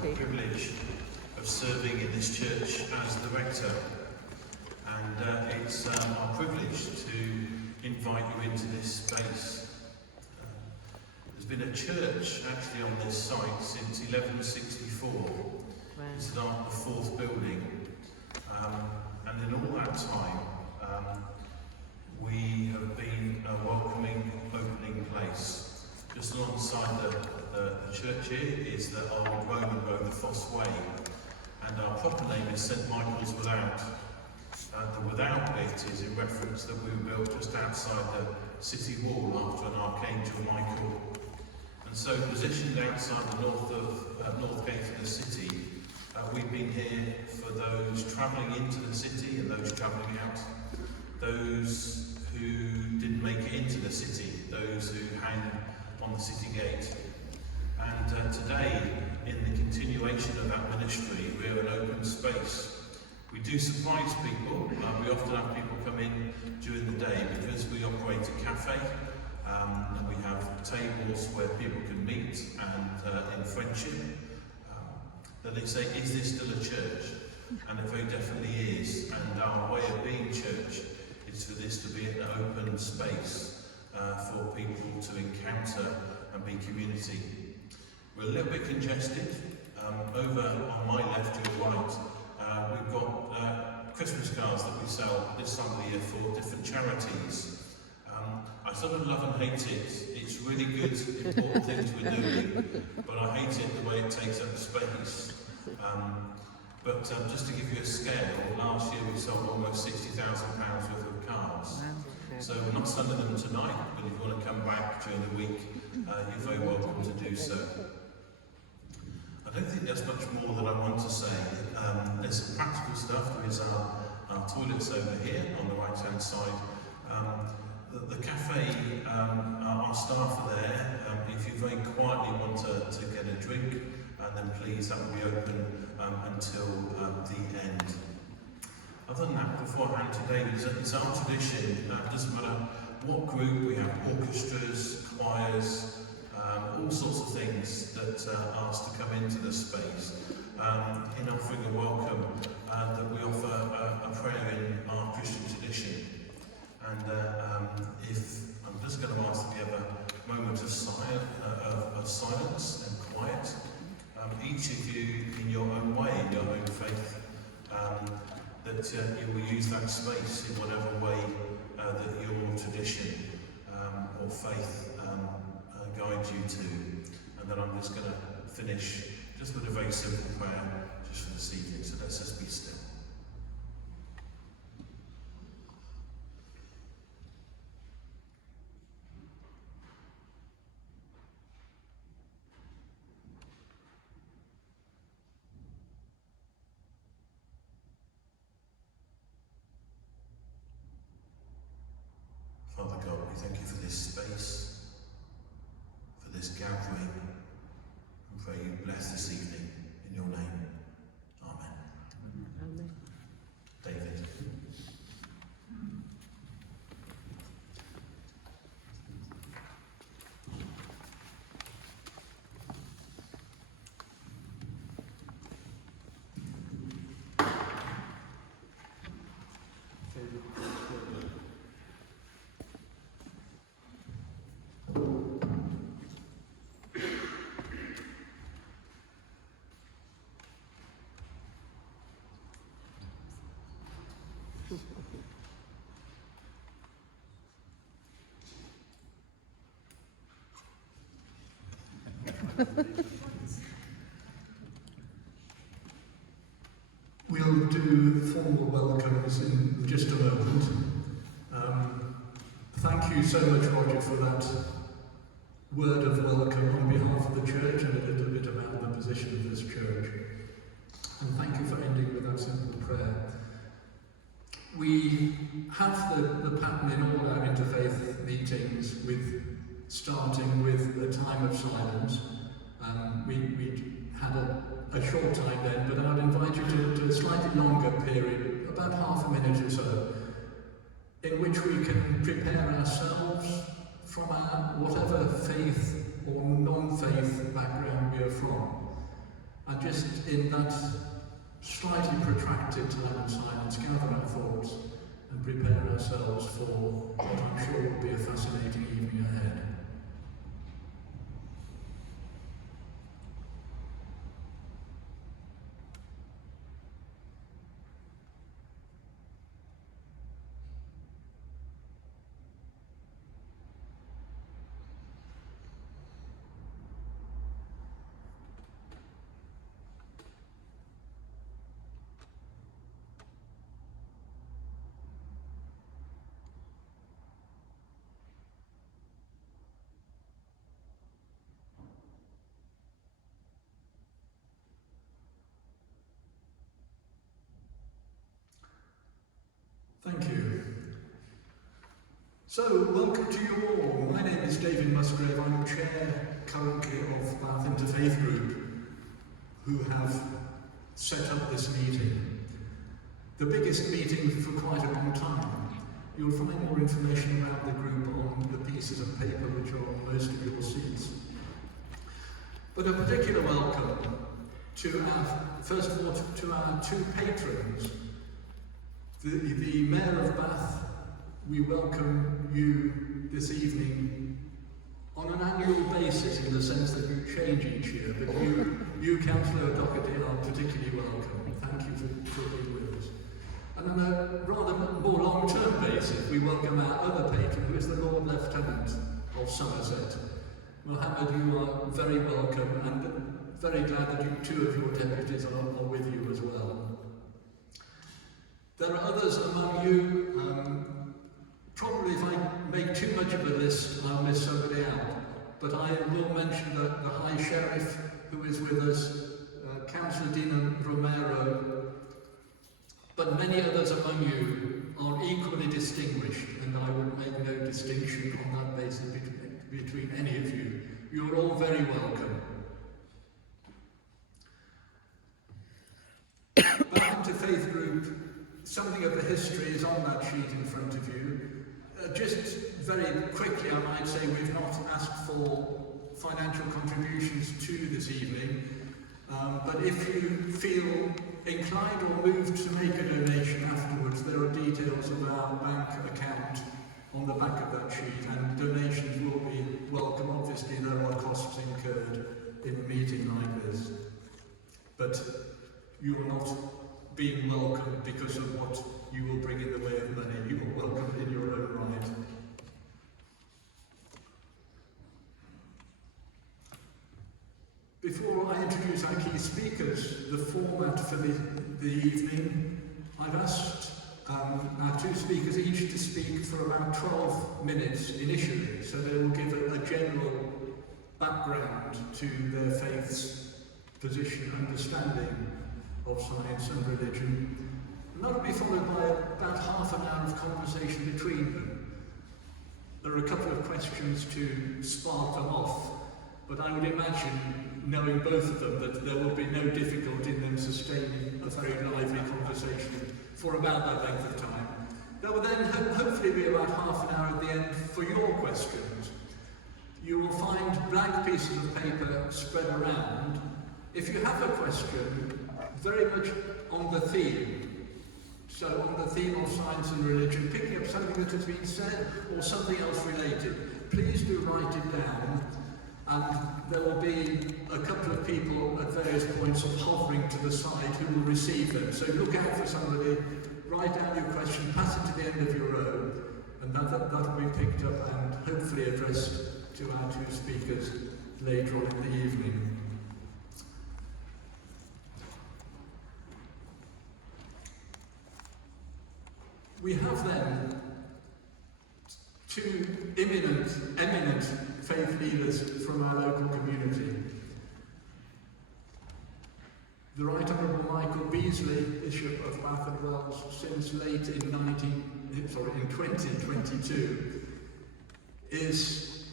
the privilege of serving in this church as the rector, and it's our privilege to invite you into this space. There's been a church actually on this site since 1164. Wow. This is our fourth building, and in all that time we have been a welcoming, opening place. Just alongside the church here is the old Roman road, the Fosse Way, and our proper name is St Michael's Without. The without bit is in reference that we were built just outside the city wall after an Archangel Michael. And so positioned outside the north gate of the city, we've been here for those travelling into the city and those travelling out, those who didn't make it into the city, those who hang on the city gate. And today, in the continuation of that ministry, we're an open space. We do surprise people. We often have people come in during the day because we operate a cafe, and we have tables where people can meet and in friendship. Then they say, is this still a church? And it very definitely is. And our way of being church is for this to be an open space for people to encounter and be community. We're a little bit congested. Over on my left, your right, we've got Christmas cards that we sell this time of the year for different charities. I sort of love and hate it. It's really good, important things we're doing, but I hate it the way it takes up space. But just to give you a scale, last year we sold almost £60,000 worth of cards. So we're not selling them tonight, but if you want to come back during the week, you're very welcome to do so. I don't think there's much more that I want to say. There's some practical stuff. There is our toilets over here on the right-hand side. The cafe, our staff are there. If you very quietly want to get a drink, then please, that will be open until the end. Other than that, before I hand to David, it's our tradition, it doesn't matter what group, we have orchestras, choirs, all sorts of things that are asked to come into the space. In offering a welcome, that we offer a prayer in our Christian tradition. And I'm just going to ask that we have a moment of silence and quiet. Each of you, in your own way, in your own faith, that you will use that space in whatever way that your tradition or faith guides you to. And then I'm just going to finish just with a very simple prayer just for this evening. So let's just be still. Father God, we thank you for this space, for this gathering, and pray you bless this evening in your name. Amen. Amen. David. We'll do formal welcomes in just a moment. Thank you so much, Roger, for that word of welcome on behalf of the church and a little bit about the position of this church. And thank you for ending with that simple prayer. We have the pattern in all our interfaith meetings with starting with a time of silence. We had a short time then, but I'd invite you to a slightly longer period, about half a minute or so, in which we can prepare ourselves from our whatever faith or non-faith background we are from, and just in that slightly protracted time of silence, gather our thoughts and prepare ourselves for what I'm sure will be a fascinating evening ahead. Thank you. So, welcome to you all. My name is David Musgrave. I'm chair currently of Bath Interfaith Group, who have set up this meeting. The biggest meeting for quite a long time. You'll find more information about the group on the pieces of paper which are on most of your seats. But a particular welcome to first of all, to our two patrons. The Mayor of Bath, we welcome you this evening on an annual basis in the sense that you change each year, but you Councillor Doherty, are particularly welcome. Thank you for being with us. And on a rather more long-term basis, we welcome our other patron, who is the Lord Lieutenant of Somerset. Mohammed, you are very welcome, and very glad that two of your deputies are with you as well. There are others among you, probably if I make too much of a list, I'll miss somebody out. But I will mention the High Sheriff who is with us, Councillor Dina Romero, but many others among you are equally distinguished, and I would make no distinction on that basis between any of you. You're all very welcome. Back into Faith Group. Something of the history is on that sheet in front of you. Just very quickly, I might say we've not asked for financial contributions to this evening, but if you feel inclined or moved to make a donation afterwards, there are details of our bank account on the back of that sheet, and donations will be welcome. Obviously, there are costs incurred in a meeting like this, but you are not being welcomed because of what you will bring in the way of money. You are welcome in your own right. Before I introduce our key speakers, the format for the evening, I've asked our two speakers each to speak for about 12 minutes initially, so they will give a general background to their faith's position, understanding of science and religion. And that will be followed by about half an hour of conversation between them. There are a couple of questions to spark them off, but I would imagine, knowing both of them, that there will be no difficulty in them sustaining a very lively conversation for about that length of time. There will then hopefully be about half an hour at the end for your questions. You will find blank pieces of paper spread around. If you have a question, very much on the theme. So on the theme of science and religion, picking up something that has been said or something else related, please do write it down, and there will be a couple of people at various points hovering to the side who will receive them. So look out for somebody, write down your question, pass it to the end of your row, and that will be picked up and hopefully addressed to our two speakers later on in the evening. We have then two eminent faith leaders from our local community. The Right Honourable Michael Beasley, Bishop of Bath and Wells, since late in 2022, is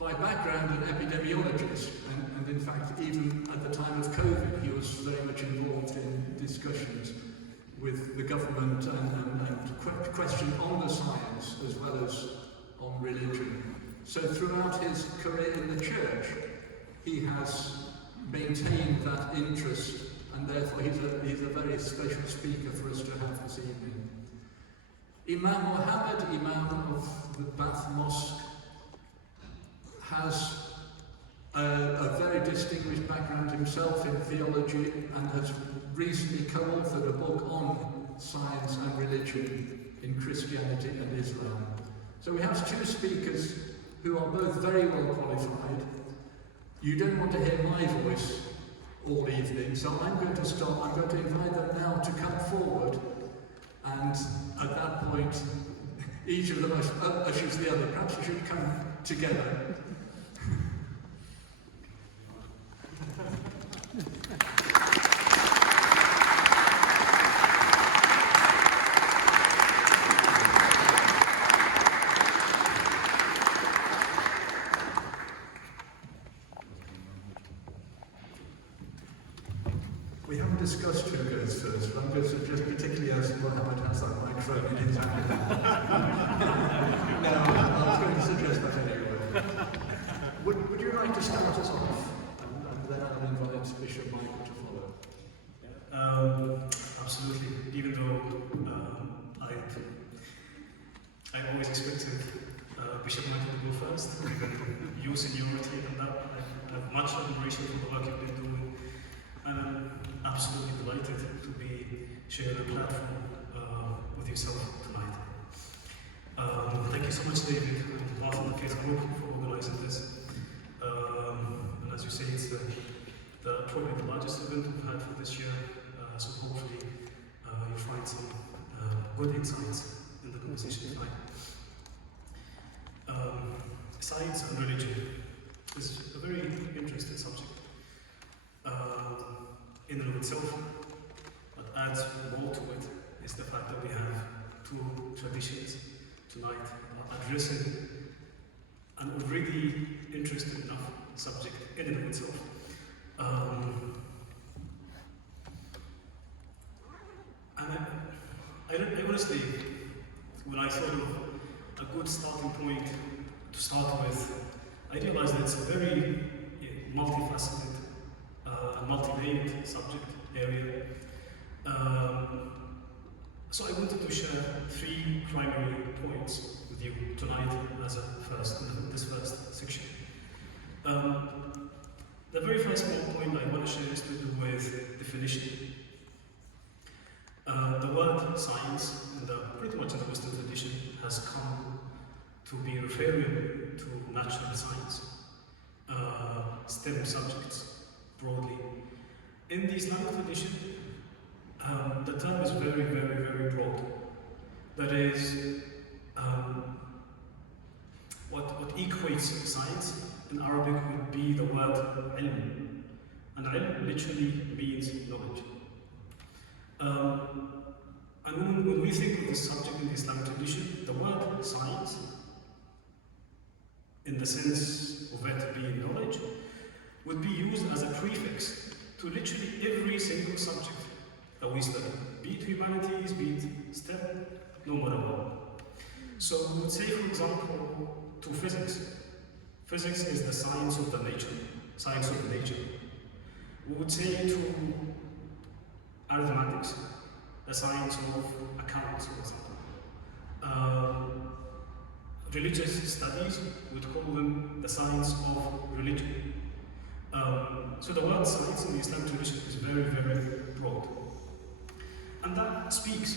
by background an epidemiologist, and in fact even at the time of COVID he was very much involved in discussions with the government and question on the science as well as on religion. So throughout his career in the church, he has maintained that interest, and therefore he's a very special speaker for us to have this evening. Imam Mohammed, Imam of the Bath Mosque, has a very distinguished background himself in theology and has recently co-authored a book on science and religion in Christianity and Islam. So we have two speakers who are both very well qualified. You don't want to hear my voice all evening, so I'm going to stop. I'm going to invite them now to come forward, and at that point, each of them ushers the other. Perhaps you should come together. We haven't discussed who goes first, but I'm going to suggest particularly as Mohammed has that microphone in his hand. No, I was going to suggest that anyway. Would you like to start us off? And then I'll invite Bishop Michael to follow. Absolutely. Even though I always expected Bishop Michael to go first, given your seniority and that, I have much admiration for the work you've been doing. And I'm absolutely delighted to be sharing a platform with yourself tonight. Thank you so much, David, and Bath Interfaith Group for organising this. And as you say, it's probably the largest event we've had for this year, so hopefully you'll find some good insights in the conversation tonight. Science and religion is a very interesting subject. In and of itself, what adds more to it is the fact that we have two traditions tonight addressing an already interesting enough subject in and of itself. And I honestly, when I thought of a good starting point to start with, I realized that it's a very multifaceted a multi-layered subject area. So I wanted to share three primary points with you tonight as a this first section. The very first point I want to share is to do with definition. The word science, pretty much in the Western tradition, has come to be referring to natural science, STEM subjects, broadly. In the Islamic tradition, the term is very, very, very broad. That is, what equates science in Arabic would be the word ilm. And ilm literally means knowledge. And when we think of this subject in the Islamic tradition, the word science, in the sense of it being knowledge, would be used as a prefix to literally every single subject that we study, be it humanities, be it STEM, no matter what. So we would say, for example, to physics. Physics is the science of the nature, science of nature. We would say to arithmetics, the science of accounts, for example. Religious studies, we would call them the science of religion. So the word science in the Islamic tradition is very, very broad. And that speaks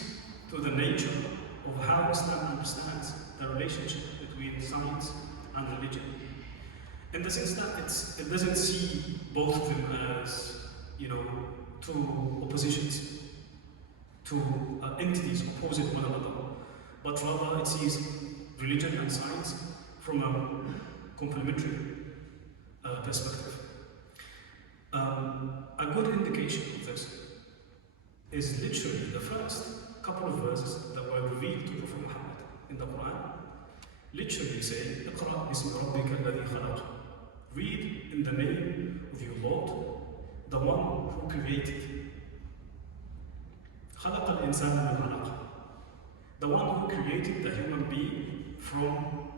to the nature of how Islam understands the relationship between science and religion. In the sense that it doesn't see both of them as, two oppositions, two entities opposing one another, but rather it sees religion and science from a complementary perspective. A good indication of this is literally the first couple of verses that were revealed to Prophet Muhammad in the Quran. Literally say, "Iqra bismi rabbika alladhi khalaq." Read in the name of your Lord, the one who created. خلق الإنسان من علق. The one who created the human being from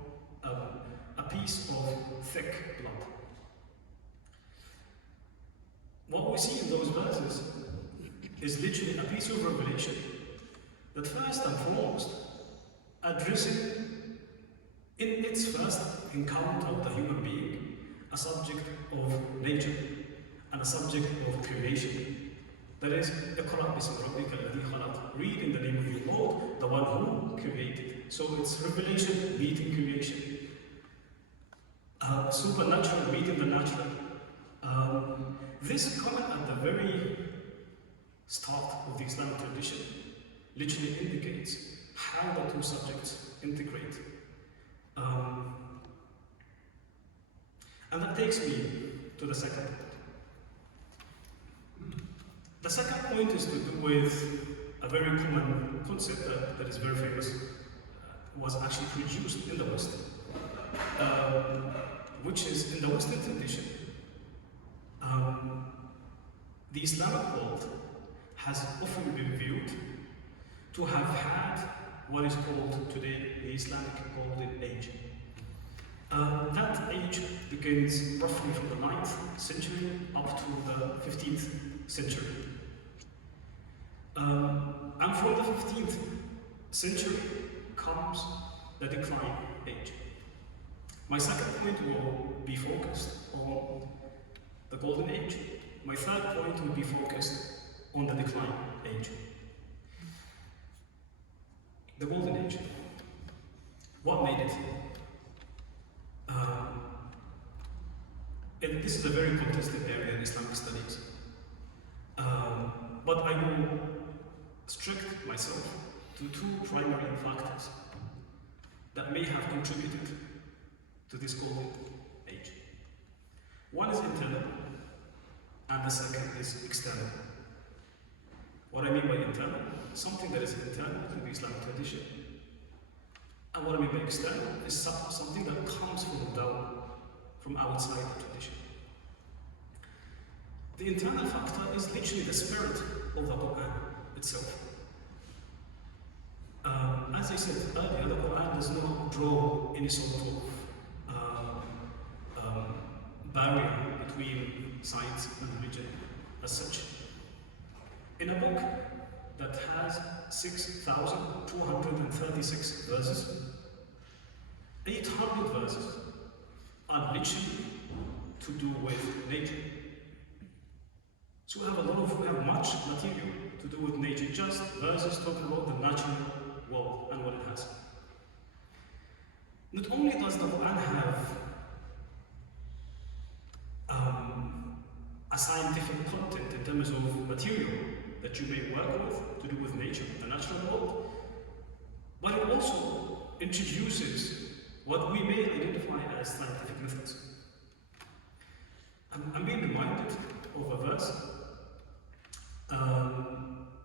a piece of thick blood. what we see in those verses is literally a piece of revelation that first and foremost addressing in its first encounter with a human being a subject of nature and a subject of creation. That is, اقرأ باسم ربك الذي خلق. Read in the name of your Lord, the one who created. So it's revelation meeting creation. Supernatural meeting the natural. This comment at the very start of the Islamic tradition literally indicates how the two subjects integrate. And that takes me to the second point. The second point is to do with a very common concept that is very famous, was actually produced in the West, which is in the Western tradition. The Islamic world has often been viewed to have had what is called today the Islamic Golden Age. That age begins roughly from the 9th century up to the 15th century. And from the 15th century comes the decline age. My second point will be focused on the Golden Age. My third point will be focused on the decline age. The Golden Age. What made it? This is a very contested area in Islamic studies. But I will restrict myself to two primary factors that may have contributed to this Golden Age. One is internal, and the second is external. What I mean by internal, something that is internal to the Islamic tradition. And what I mean by external is something that comes from down, from outside the tradition. The internal factor is literally the spirit of the Quran itself. As I said earlier, the Quran does not draw any sort of barrier between science and religion as such. In a book that has 6,236 verses, 800 verses are literally to do with nature. So we have much material to do with nature, just verses talking about the natural world and what it has. Not only does the Quran have a scientific content in terms of material that you may work with to do with nature, the natural world, but it also introduces what we may identify as scientific methods. I'm being reminded of a verse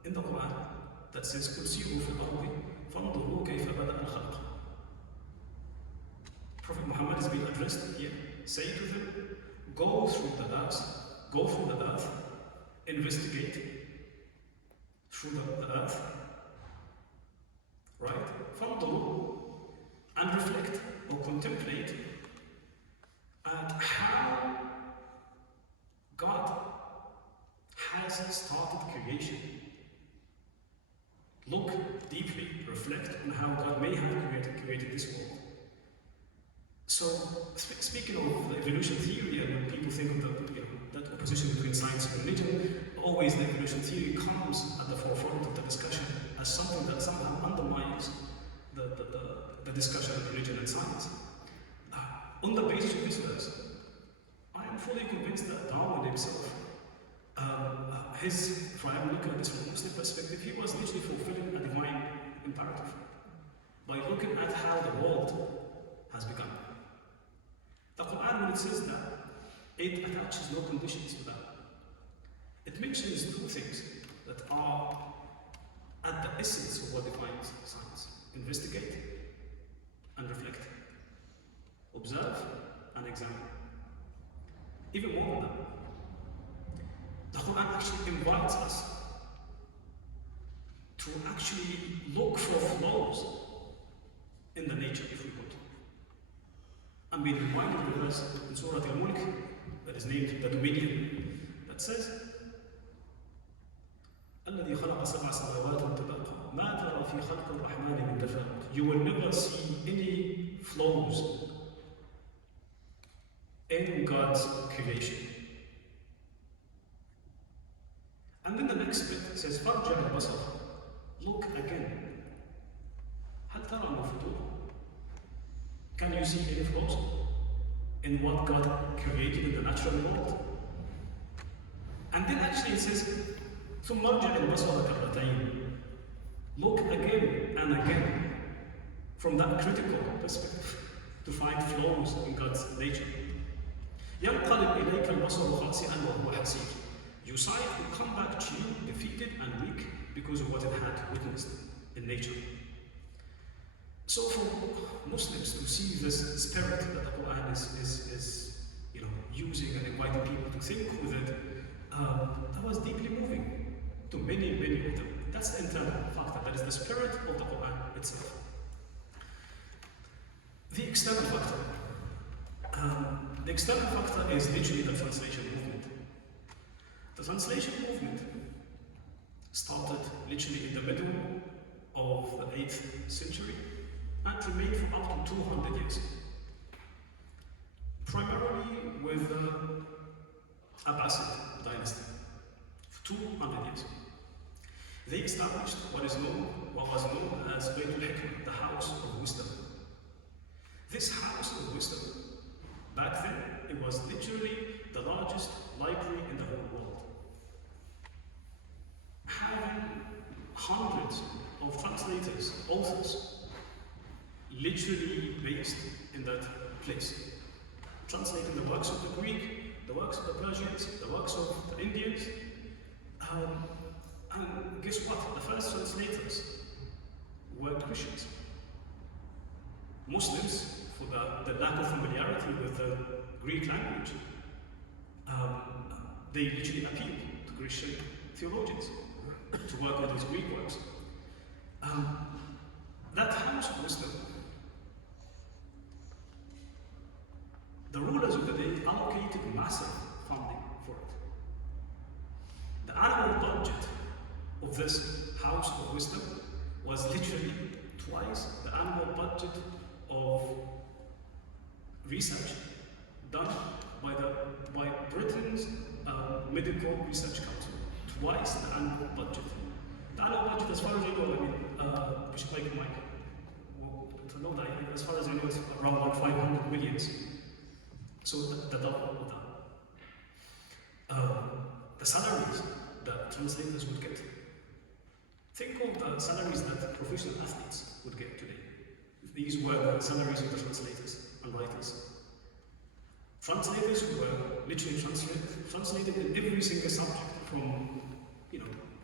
in the Quran that says, قُلْ سِيرُوا فِي الْأَرْضِ فَانْظُرُوا كَيْفَ بَدَأَ الْخَلْقَ. Prophet Muhammad is being addressed here. Say to them, go through the earth, investigate through the earth, right? فَانْظُرُوا, and reflect or contemplate at how God has started creation. Look deeply, reflect on how God may have created this world. So, speaking of the evolution theory, and when people think of that opposition between science and religion, always the evolution theory comes at the forefront of the discussion as something that somehow undermines the discussion of religion and science. On the basis of this verse, I am fully convinced that Darwin himself, if I am looking at this from a Muslim perspective, he was literally fulfilling a divine imperative by looking at how the world has begun. The Quran, when it says that, it attaches no conditions to that. It mentions two things that are at the essence of what defines science: investigate and reflect, observe and examine. Even more than that, the Quran actually invites us to actually look for flaws in the nature, if we could. I'm being reminded of the verse in Surah Al-Mulk that is named the dominion, that says, الذي خلق سبع سماوات طباقا ما ترى في خلق الرحمن من تفاوت. You will never see any flaws in God's creation. And then the next bit says, فارجع البصر. Look again. هل ترى من فتور? Can you see any flaws in what God created in the natural world? And then actually it says, ثم ارجع البصر كرتين. Look again and again from that critical perspective to find flaws in God's nature. ينقلب إليك البصر خاسئا وهو حسير. Your sight will come back to you defeated and weak because of what it had witnessed in nature. So for Muslims to see this spirit that the Quran is using and inviting people to think with it, that was deeply moving to many of them. That's the internal factor. That is the spirit of the Quran itself. The external factor. The external factor is literally the translation movement. The translation movement started literally in the middle of the 8th century and remained for up to 200 years. Primarily with the Abbasid dynasty, for 200 years. They established what was known as Baytul Hikmah, the House of Wisdom. This House of Wisdom, back then, it was literally the largest library in the whole world. Having hundreds of translators, authors, literally based in that place. Translating the works of the Greek, the works of the Persians, the works of the Indians. And guess what? The first translators were Christians. Muslims, for the lack of familiarity with the Greek language, they literally appealed to Christian theologians to work on these Greek works. That House of Wisdom, the rulers of the day allocated massive funding for it. The annual budget of this House of Wisdom was literally twice the annual budget of research done by Britain's Medical Research Council. Twice the annual budget. The annual budget, as far as I know, Bishop Mike, to know that, as far as I know, it's around 500 millions. So the double of that. The salaries that translators would get. Think of the salaries that professional athletes would get today. These were the salaries of the translators and writers. Translators who were literally translated in every single subject from,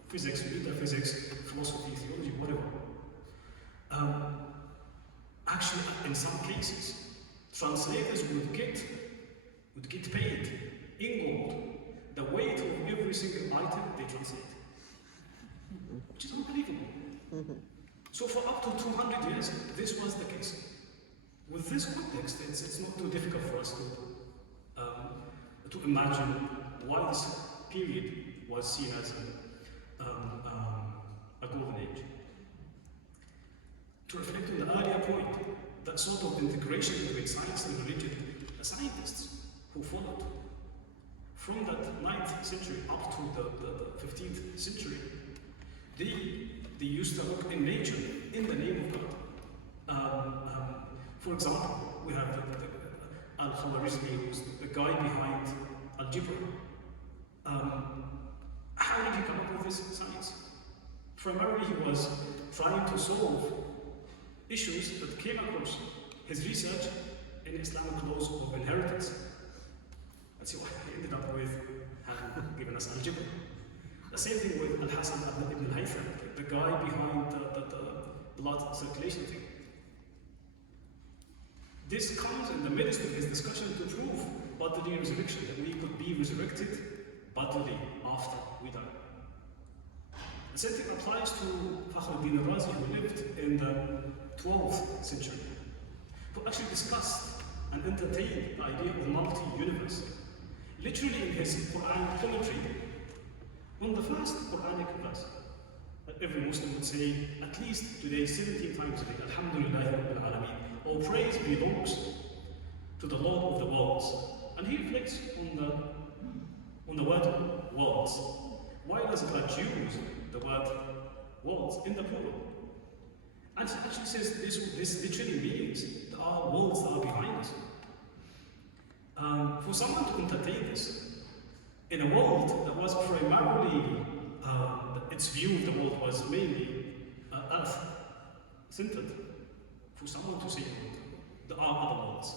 physics, metaphysics, philosophy, theology, whatever. Actually, in some cases, translators would get paid in gold the weight of every single item they translate, which is unbelievable. So for up to 200 years, this was the case. With this context, it's not too difficult for us to imagine why this period was seen as a golden age. To reflect on the earlier point, that sort of integration between science and religion, the scientists who followed from that 9th century up to the 15th century, they used to look in nature in the name of God. For example, we have Al-Khwarizmi, who's the guy behind algebra. How did he come up with this science? Primarily, he was trying to solve issues that came across his research in Islamic laws of inheritance. That's why he ended up with having given us algebra. The same thing with Al-Hasan ibn al-Haytham, the guy behind the blood circulation thing. This comes in the midst of his discussion to prove bodily resurrection, that we could be resurrected bodily after we die. The same thing applies to Fakhruddin al-Razi, who lived in the 12th century, who actually discussed and entertained the idea of multi-universe. literally in his Quran commentary, on the first Quranic verse, that every Muslim would say at least today 17 times a day, Alhamdulillah Rabbil Alameen, all praise belongs to the Lord of the worlds. And he reflects on the word worlds. Why does God use the word worlds in the plural? And he actually says this literally means there are worlds that are behind us. For someone to entertain this, in a world that was primarily, its view of the world was mainly earth-centered, for someone to say there are other worlds.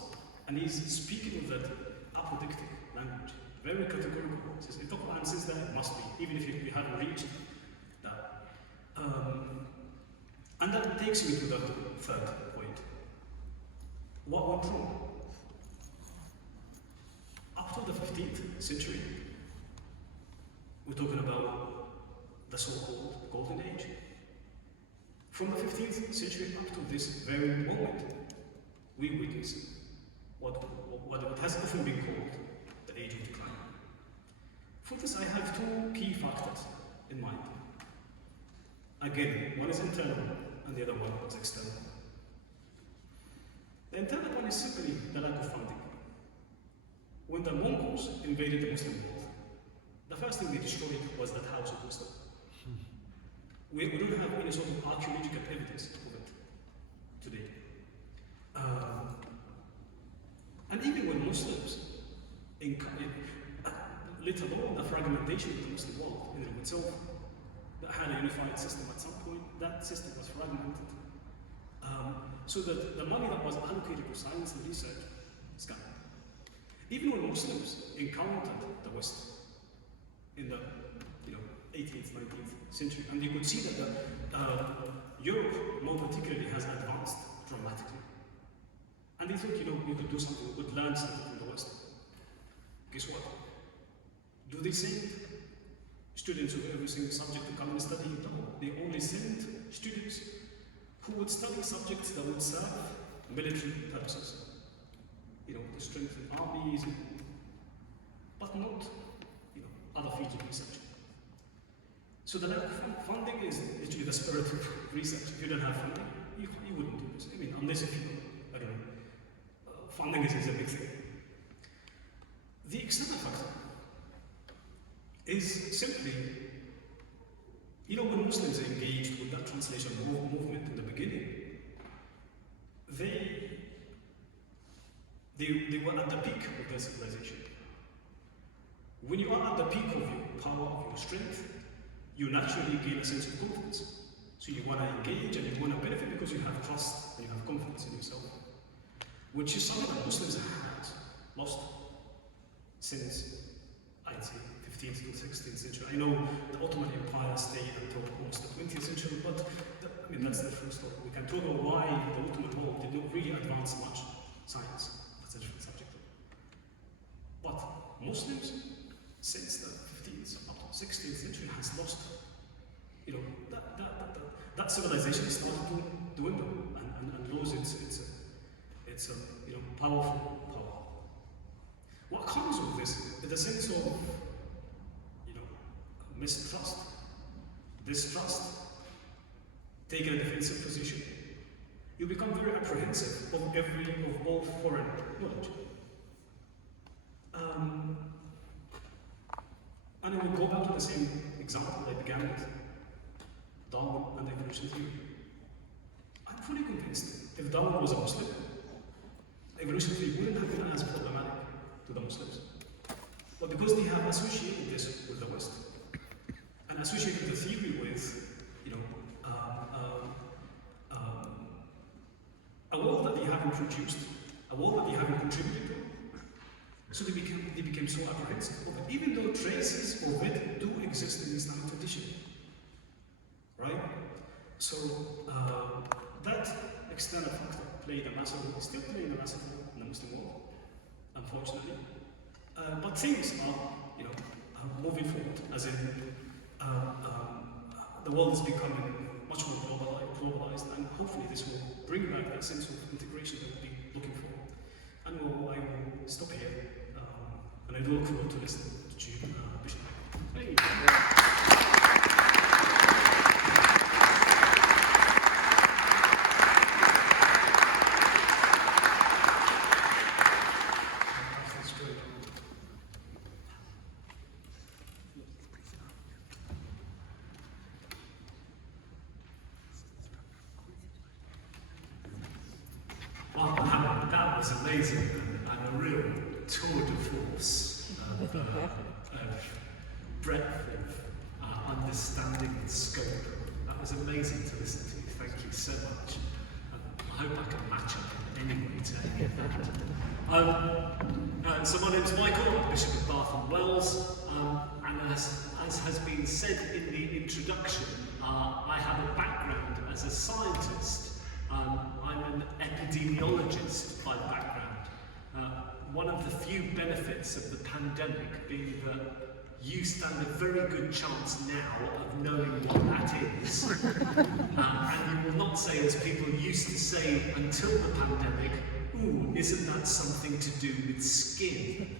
And he's speaking with that apodictic language, very categorical. He says, if the Quran says that, it must be, even if we haven't reached that. And that takes me to the third point. What went wrong? Up to the 15th century, we're talking about the so-called Golden Age. From the 15th century up to this very moment, we witness what has often been called the Age of Decline. For this, I have two key factors in mind. Again, one is internal and the other one is external. The internal one is simply the lack of funding. When the Mongols invaded the Muslim world, the first thing they destroyed was that house of wisdom. We don't have any sort of archaeological evidence of it today. And even when Muslims, let alone the fragmentation of the Muslim world in and of itself, that had a unified system at some point, that system was fragmented. So that the money that was allocated to science and research is gone. Even when Muslims encountered the West in the 18th, 19th century, and they could see that Europe, more particularly, has advanced dramatically. And they thought, we could do something, we could learn something from the West. Guess what? Do they send students of every single subject to come and study? No. They only send students who would study subjects that would serve military purposes. To strengthen armies, but not, other fields of research. So the lack of funding is literally the spirit of research. If you don't have funding, you wouldn't do this. Unless if funding is a big thing. The external factor is simply, when Muslims engaged with that translation movement in the beginning, they were at the peak of their civilization. When you are at the peak of your power, of your strength, you naturally gain a sense of confidence. So you want to engage and you want to benefit because you have trust and you have confidence in yourself. Which is something that Muslims have lost since, I'd say, 15th to 16th century. I know the Ottoman Empire stayed until almost the 20th century, but that's a different story. We can talk about why the Ottoman world did not really advance much science. That's a different subject. But Muslims, since the 15th up to 16th century, has lost, that civilization started to dwindle and lose its powerful power. What comes with this is the sense of, mistrust, distrust, taking a defensive position. You become very apprehensive of all foreign knowledge. And I will go back to the same example I began with, Darwin and evolution theory. I'm fully convinced if Darwin was a Muslim, evolution theory wouldn't have been as problematic to the Muslims. But because they have associated this with the West, and associated the theory with, a world that they haven't produced, a world that they haven't contributed to, so they became so apprehensive of it, even though traces of it do exist in the Islamic tradition. Right? So that external factor played a massive role, still playing a massive role in the Muslim world, unfortunately. But things are moving forward, as in the world is becoming much more globalized, and hopefully this will bring back that sense of integration that we'll be looking for. And I will stop here And I do look forward to listening to Bishop. Hey. Well, that was amazing and a real tour de force of breadth of understanding and scope. That was amazing to listen to. Thank you so much. I hope I can match up in any way to any of that. So my name's Michael, I'm Bishop of Bath and Wells, and as has been said in the introduction, I have a background as a scientist. I'm an epidemiologist by background. One of the few benefits of the pandemic being that you stand a very good chance now of knowing what that is. And you will not say, as people used to say until the pandemic, ooh, isn't that something to do with skin?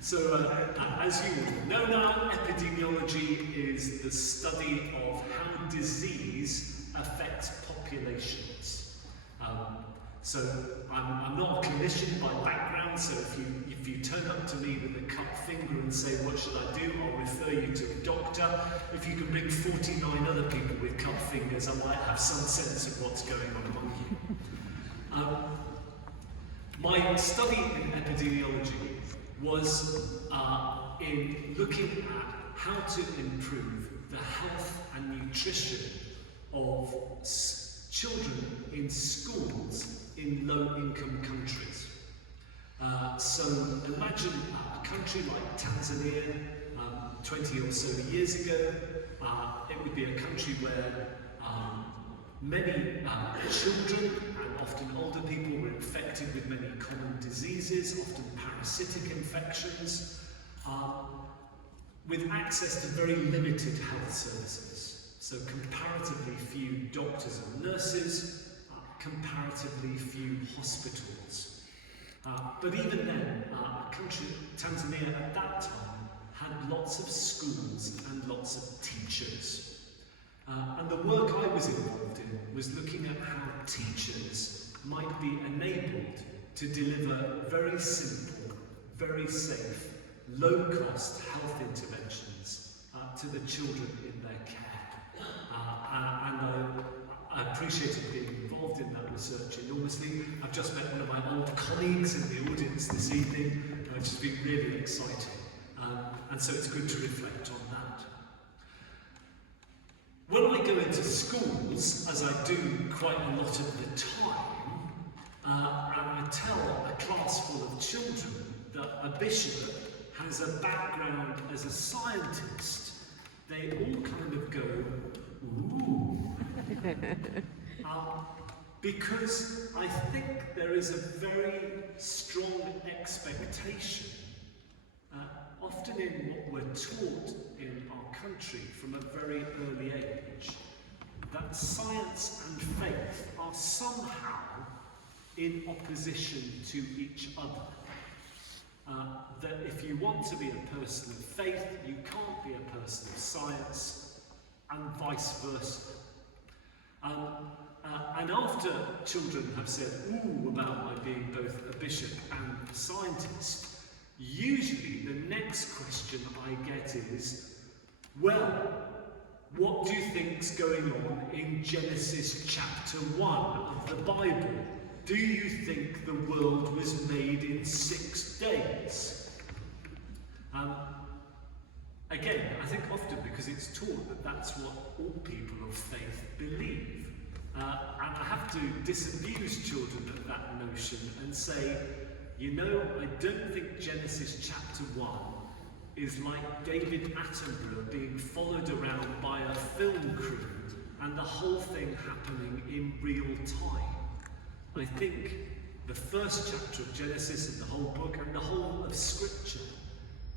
So, as you all know now, epidemiology is the study of how disease affects populations. So, I'm not a clinician by background, so if you turn up to me with a cut finger and say, what should I do, I'll refer you to a doctor. If you can bring 49 other people with cut fingers, I might have some sense of what's going on among you. My study in epidemiology was in looking at how to improve the health and nutrition of children in schools in low-income countries. So imagine a country like Tanzania 20 or so years ago. It would be a country where many children and often older people were infected with many common diseases, often parasitic infections, with access to very limited health services. So comparatively few doctors and nurses, comparatively few hospitals. But even then, Tanzania at that time had lots of schools and lots of teachers. And the work I was involved in was looking at how teachers might be enabled to deliver very simple, very safe, low-cost health interventions to the children in their care. And I appreciated being involved in that research enormously. I've just met one of my old colleagues in the audience this evening, which has been really exciting. And so it's good to reflect on that. When I go into schools, as I do quite a lot of the time, and I tell a class full of children that a bishop has a background as a scientist, they all kind of go, ooh. Because I think there is a very strong expectation, often in what we're taught in our country from a very early age, that science and faith are somehow in opposition to each other. That if you want to be a person of faith, you can't be a person of science, and vice versa. And after children have said, ooh, about my being both a bishop and a scientist, usually the next question I get is, well, what do you think's going on in Genesis chapter 1 of the Bible? Do you think the world was made in 6 days? Again, I think often because it's taught that that's what all people of faith believe. And I have to disabuse children of that notion and say, you know, I don't think Genesis chapter 1 is like David Attenborough being followed around by a film crew and the whole thing happening in real time. I think the first chapter of Genesis and the whole book and the whole of Scripture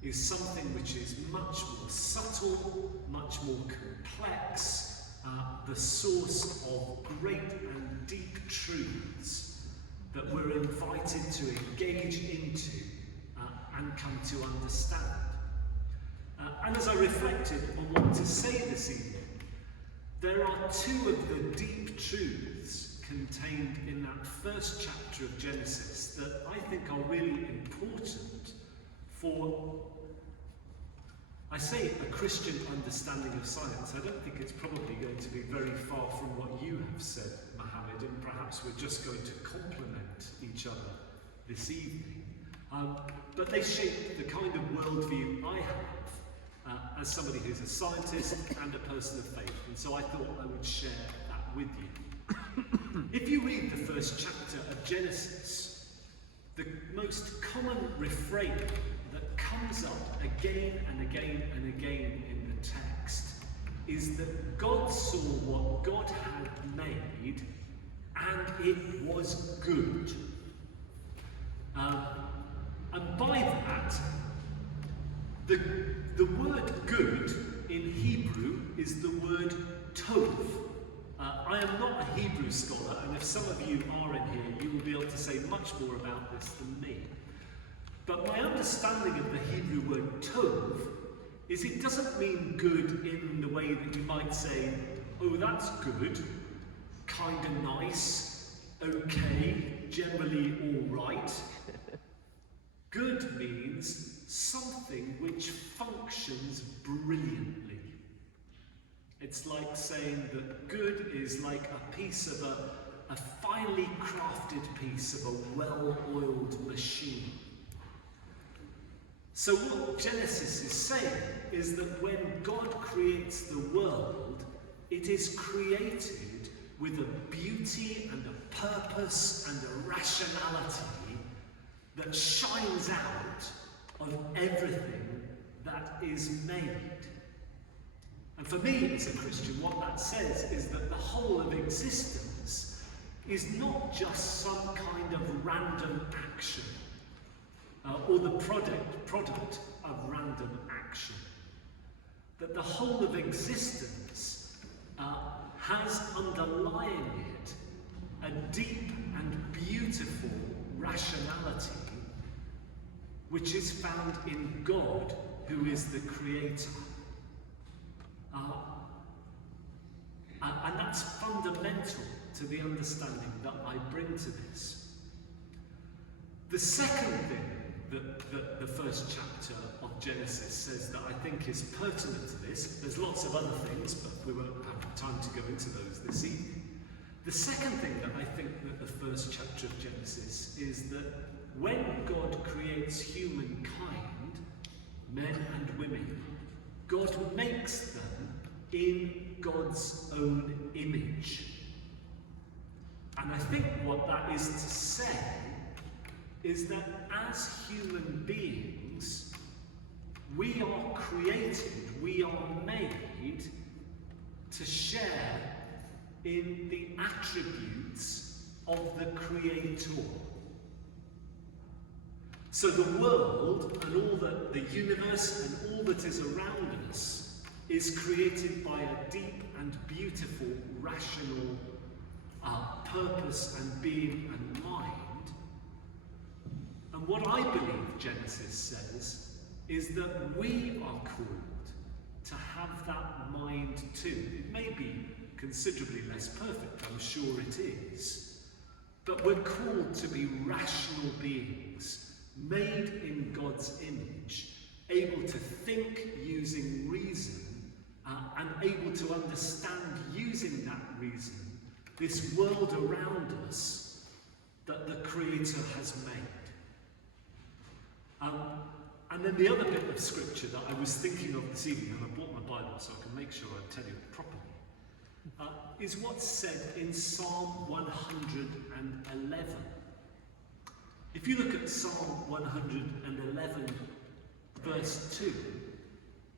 is something which is much more subtle, much more complex, the source of great and deep truths that we're invited to engage into and come to understand. And as I reflected on what to say this evening, there are two of the deep truths contained in that first chapter of Genesis that I think are really important for, I say, a Christian understanding of science. I don't think it's probably going to be very far from what you have said, Mohammed, and perhaps we're just going to complement each other this evening. But they shape the kind of worldview I have as somebody who's a scientist and a person of faith, and so I thought I would share that with you. If you read the first chapter of Genesis, the most common refrain that comes up again and again and again in the text is that God saw what God had made and it was good. And by that, the word good in Hebrew is the word tov. I am not a Hebrew scholar, and if some of you are in here, you will be able to say much more about this than me. But my understanding of the Hebrew word tov is it doesn't mean good in the way that you might say, oh, that's good, kind of nice, okay, generally all right. Good means something which functions brilliantly. It's like saying that good is like a piece of a finely crafted piece of a well-oiled machine. So what Genesis is saying is that when God creates the world, it is created with a beauty and a purpose and a rationality that shines out of everything that is made. And for me as a Christian, what that says is that the whole of existence is not just some kind of random action or the product of random action. That the whole of existence has underlying it a deep and beautiful rationality which is found in God, who is the creator. And that's fundamental to the understanding that I bring to this. The second thing that the first chapter of Genesis says that I think is pertinent to this, there's lots of other things, but we won't have time to go into those this evening. The second thing that I think that the first chapter of Genesis is that when God creates humankind, men and women, God makes them in God's own image. And I think what that is to say is that as human beings, we are created, we are made to share in the attributes of the Creator. So the world and all the universe and all that is around us is created by a deep and beautiful, rational purpose and being and mind. And what I believe Genesis says is that we are called to have that mind too. It may be considerably less perfect, I'm sure it is, but we're called to be rational beings, made in God's image, able to think using reason, and able to understand using that reason this world around us that the Creator has made. And then the other bit of scripture that I was thinking of this evening, and I brought my Bible so I can make sure I tell you it properly, is what's said in Psalm 111. If you look at Psalm 111, verse 2,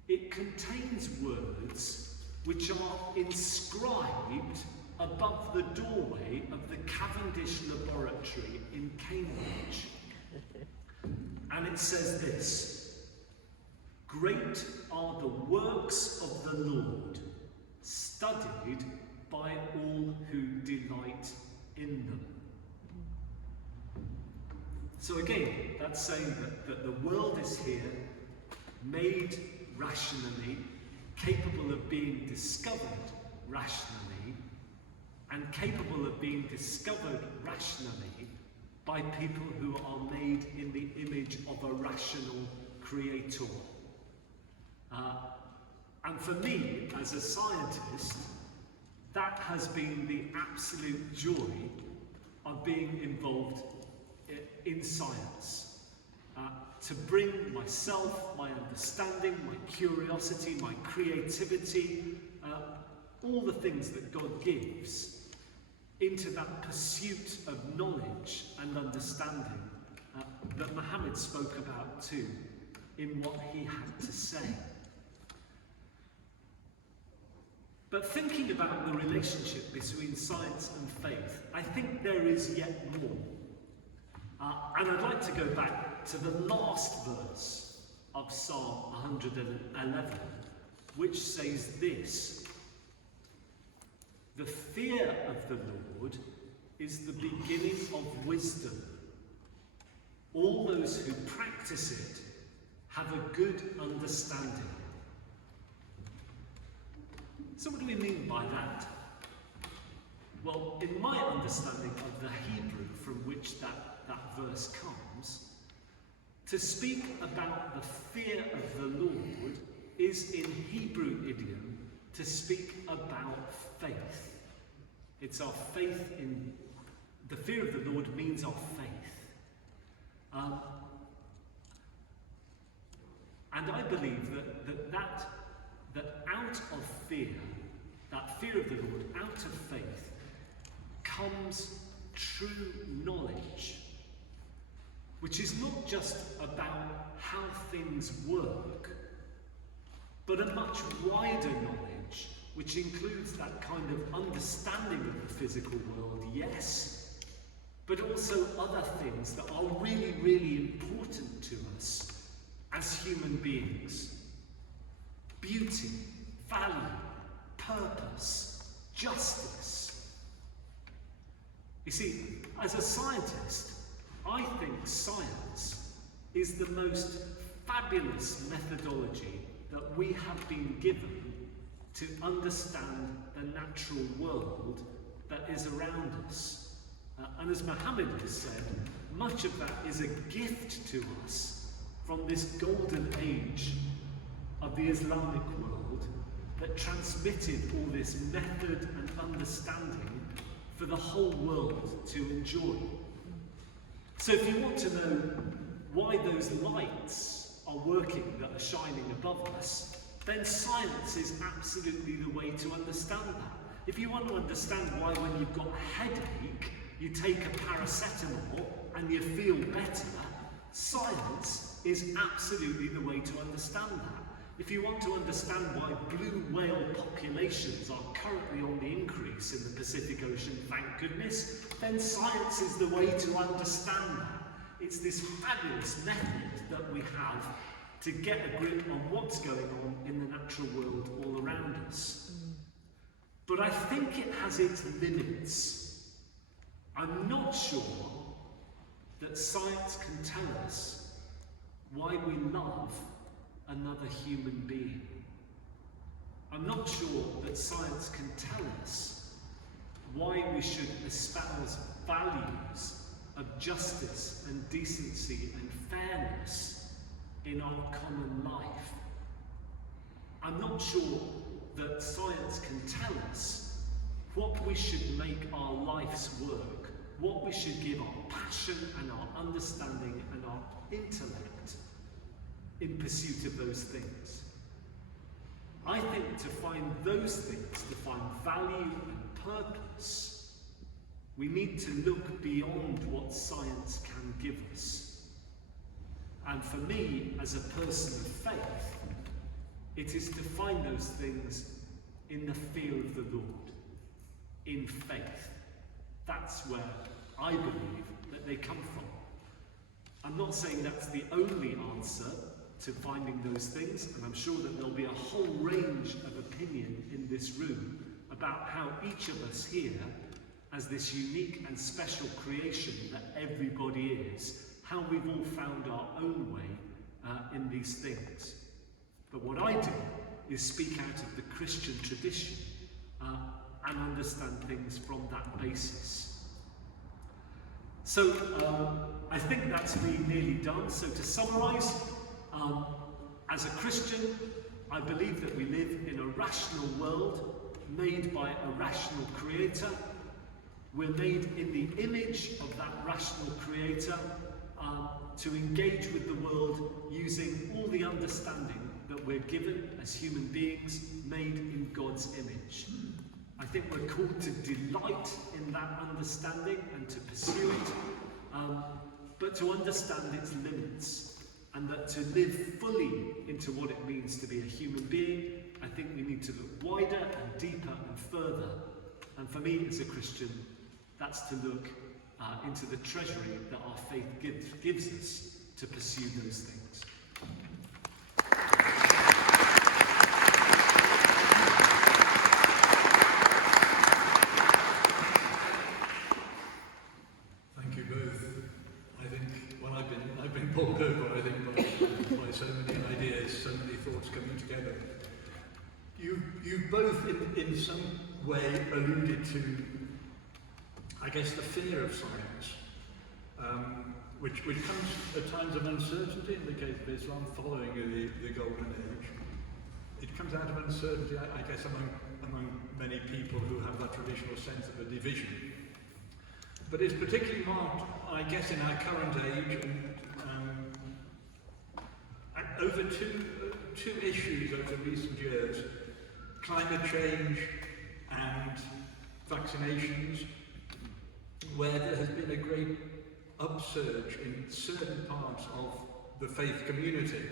it contains words which are inscribed above the doorway of the Cavendish Laboratory in Cambridge. And it says this: "Great are the works of the Lord, studied by all who delight in them." So again, that's saying that the world is here, made rationally, capable of being discovered rationally, and capable of being discovered rationally by people who are made in the image of a rational creator. And for me, as a scientist, that has been the absolute joy of being involved in science. To bring myself, my understanding, my curiosity, my creativity, all the things that God gives into that pursuit of knowledge and understanding that Muhammad spoke about too in what he had to say. But thinking about the relationship between science and faith, I think there is yet more. And I'd like to go back to the last verse of Psalm 111, which says this: "The fear of the Lord is the beginning of wisdom. All those who practice it have a good understanding." So what do we mean by that? Well, in my understanding of the Hebrew from which that verse comes, to speak about the fear of the Lord is in Hebrew idiom to speak about faith. It's our faith in the fear of the Lord means our faith. And I believe that out of fear, that fear of the Lord, out of faith, comes true knowledge, which is not just about how things work, but a much wider knowledge, which includes that kind of understanding of the physical world, yes, but also other things that are really, really important to us as human beings. Beauty, value, purpose, justice. You see, as a scientist, I think science is the most fabulous methodology that we have been given to understand the natural world that is around us. And as Muhammad has said, much of that is a gift to us from this golden age of the Islamic world that transmitted all this method and understanding for the whole world to enjoy. So if you want to know why those lights are working that are shining above us, then science is absolutely the way to understand that. If you want to understand why when you've got a headache, you take a paracetamol and you feel better, science is absolutely the way to understand that. If you want to understand why blue whale populations are currently on the increase in the Pacific Ocean, thank goodness, then science is the way to understand that. It's this fabulous method that we have to get a grip on what's going on in the natural world all around us. But I think it has its limits. I'm not sure that science can tell us why we love another human being. I'm not sure that science can tell us why we should espouse values of justice and decency and fairness in our common life. I'm not sure that science can tell us what we should make our life's work, what we should give our passion and our understanding and our intellect in pursuit of those things. I think to find those things, to find value and purpose, we need to look beyond what science can give us. And for me, as a person of faith, it is to find those things in the fear of the Lord, in faith. That's where I believe that they come from. I'm not saying that's the only answer to finding those things, and I'm sure that there'll be a whole range of opinion in this room about how each of us here, as this unique and special creation that everybody is, how we've all found our own way in these things. But what I do is speak out of the Christian tradition and understand things from that basis. So I think that's me nearly done. So to summarise, as a Christian, I believe that we live in a rational world made by a rational creator. We're made in the image of that rational creator to engage with the world using all the understanding that we're given as human beings made in God's image. I think we're called to delight in that understanding and to pursue it, but to understand its limits, and that to live fully into what it means to be a human being, I think we need to look wider and deeper and further. And for me as a Christian, that's to look into the treasury that our faith gives us to pursue those things. Thank you both. I think, well, I've been bowled over, I think, by so many ideas, so many thoughts coming together. You both, in some way, alluded to, I guess, the fear of science, which comes at times of uncertainty in the case of Islam, following the Golden Age. It comes out of uncertainty, I guess, among many people who have that traditional sense of a division. But it's particularly marked, I guess, in our current age, over two issues over recent years: climate change and vaccinations, where there has been a great upsurge in certain parts of the faith community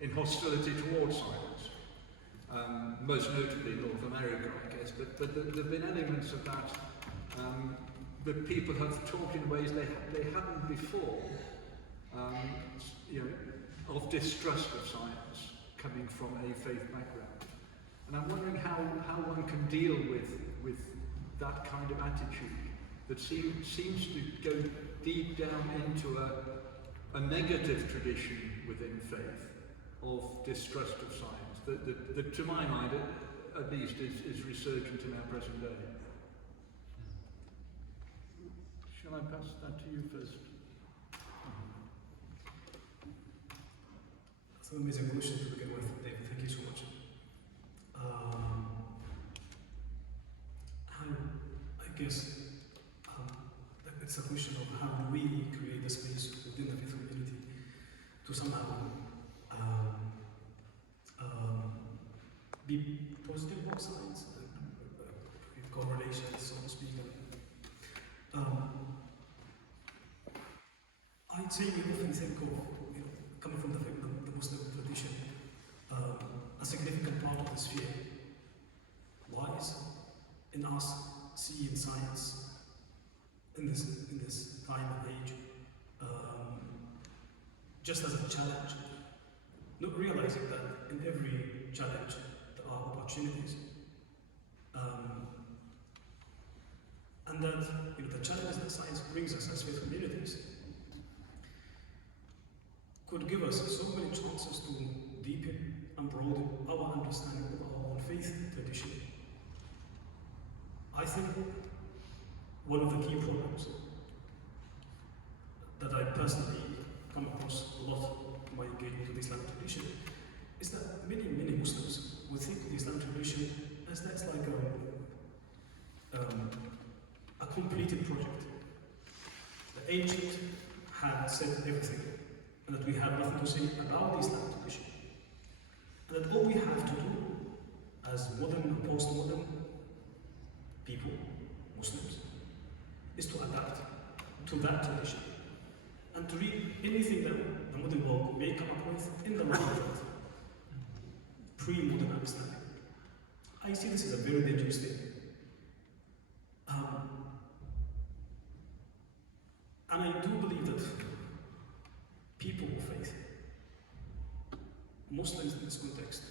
in hostility towards science, most notably North America, I guess, but there have been elements of that that people have talked in ways they hadn't before, of distrust of science coming from a faith background. And I'm wondering how one can deal with that kind of attitude that seems to go deep down into a negative tradition within faith of distrust of science, that to my mind, at least, is resurgent in our present day. Shall I pass that to you first? That's an amazing question to begin with, David. Thank you so much. I guess it's a question of how do we create a space within the faith community to somehow be positive about science, correlations, so to speak. I'd say we often think of, coming from the Muslim tradition, a significant part of this fear lies in us seeing science in this time and age just as a challenge, not realizing that in every challenge there are opportunities, and that the challenges that science brings us as faith communities could give us so many chances to deepen and broaden our understanding of our own faith tradition. I think one of the key problems that I personally come across a lot in my engagement with the Islamic tradition is that many Muslims would think of the Islamic tradition as that's like a completed project. The ancient had said everything, and that we have nothing to say about the Islamic tradition. And that all we have to do as modern and postmodern people, Muslims, is to adapt to that tradition and to read anything that the modern world may come up with in the light of that pre-modern understanding. I see this as a very dangerous thing. And I do believe that people of faith, Muslims in this context,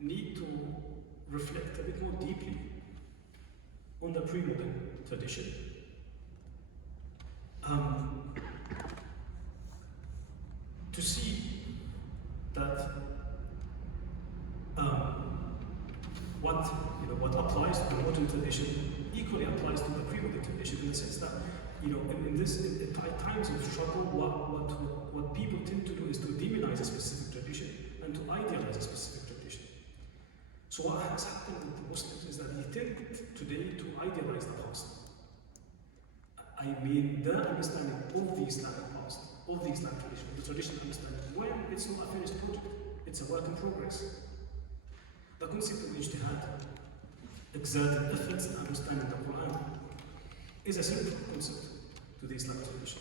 need to reflect a bit more deeply on the pre-modern tradition. what applies to the modern tradition equally applies to the pre-modern tradition, in the sense that in times of struggle, what people tend to do is to demonize a specific tradition and to idealize a specific tradition. So what has happened with the Muslims is that they tend today to idealize the past. I mean, their understanding of the Islamic past, of the Islamic tradition, the traditional understanding, when it's not a finished project, it's a work in progress. The concept of ijtihad, exerted efforts in understanding the Quran, is a central concept to the Islamic tradition.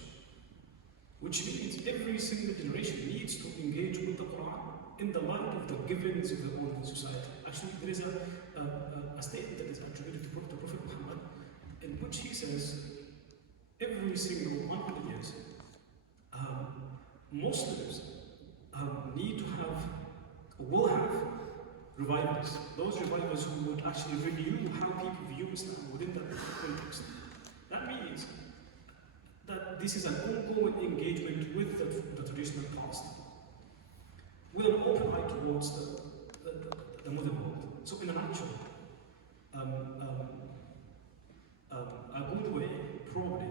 Which means every single generation needs to engage with the Quran in the light of the givens of the own society. Actually, there is a statement that is attributed to Prophet Muhammad, in which he says, every single 100 years, Muslims need to have, or will have, revivals. Those revivals who would actually renew how people view Islam within that context. That means that this is an ongoing engagement with the traditional past, with an open eye towards the modern world. So in a nutshell, a good way, probably,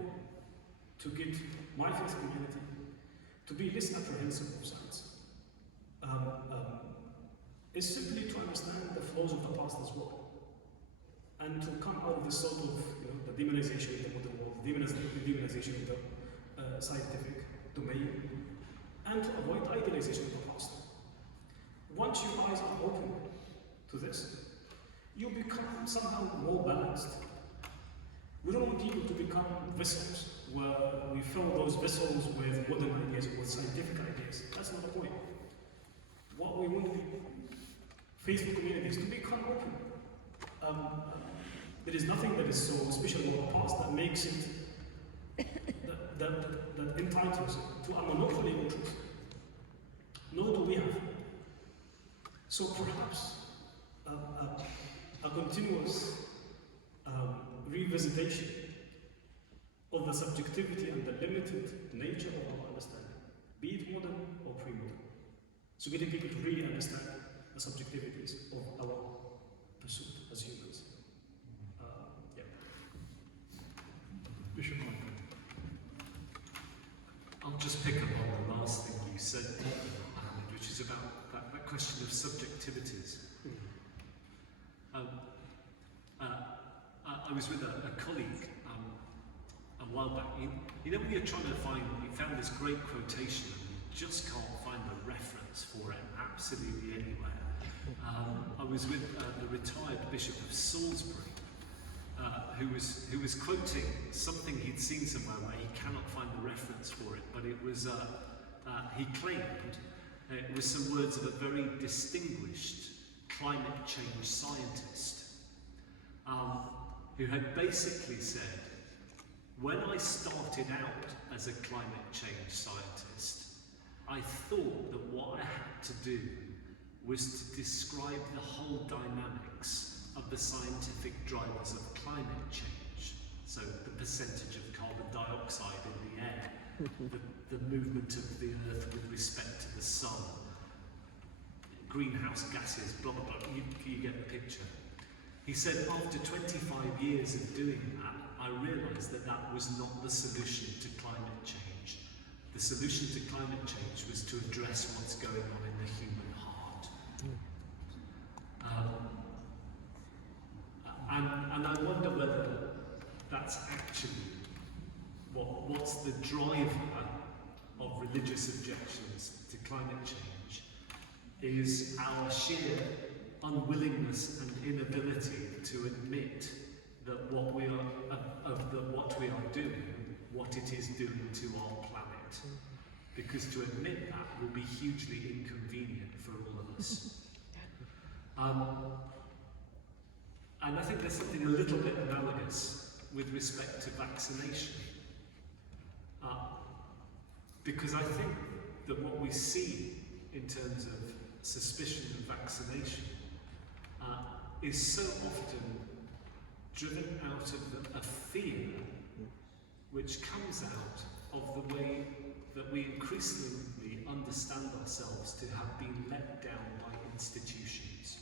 to get my faith community to be less apprehensive of science is simply to understand the flaws of the past as well, and to come out of this sort of the demonization of the modern world, the demonization of the scientific domain, and to avoid idealization of the past. Once your eyes are open to this, you become somehow more balanced. We don't want people to become vessels where we fill those vessels with modern ideas or with scientific ideas. That's not the point. What we want the faithful communities to become open. There is nothing that is so special about the past that makes it, that entitles it to a monopoly on truth. Nor do we have. So perhaps a continuous revisitation of the subjectivity and the limited nature of our understanding, be it modern or pre-modern. So getting people to really understand the subjectivities of our pursuit as humans. Yeah. Bishop Michael. I'll just pick up on the last thing you said, Mohammed, which is about that question of subjectivities. I was with a colleague a while back. You know when you're trying to find, you found this great quotation and you just can't find a reference for it absolutely anywhere. I was with the retired Bishop of Salisbury, who was quoting something he'd seen somewhere where he cannot find the reference for it, but it was, he claimed, it was some words of a very distinguished climate change scientist, who had basically said, when I started out as a climate change scientist, I thought that what I had to do was to describe the whole dynamics of the scientific drivers of climate change. So the percentage of carbon dioxide in the air, the movement of the earth with respect to the sun, greenhouse gases, blah, blah, blah, you get the picture. He said, after 25 years of doing that, I realised that that was not the solution to climate change. The solution to climate change was to address what's going on in the human heart. And I wonder whether that's actually what's the driver of religious objections to climate change, is our sheer unwillingness and inability to admit that what we are doing, what it is doing to our planet. Because to admit that will be hugely inconvenient for all of us. And I think there's something a little bit analogous with respect to vaccination. Because I think that what we see in terms of suspicion of vaccination is so often driven out of a fear which comes out of the way that we increasingly understand ourselves to have been let down by institutions.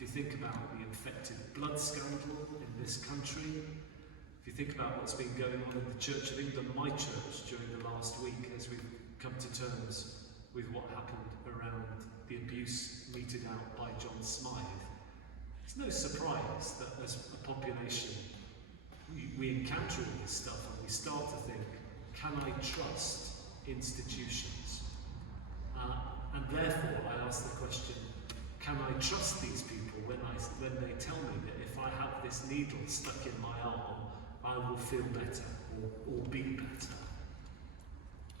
If you think about the infected blood scandal in this country, if you think about what's been going on in the Church of England, my church, during the last week, as we've come to terms with what happened around the abuse meted out by John Smythe, it's no surprise that as a population we encounter all this stuff and we start to think, can I trust institutions? And therefore I ask the question, can I trust these people when they tell me that if I have this needle stuck in my arm, I will feel better or be better?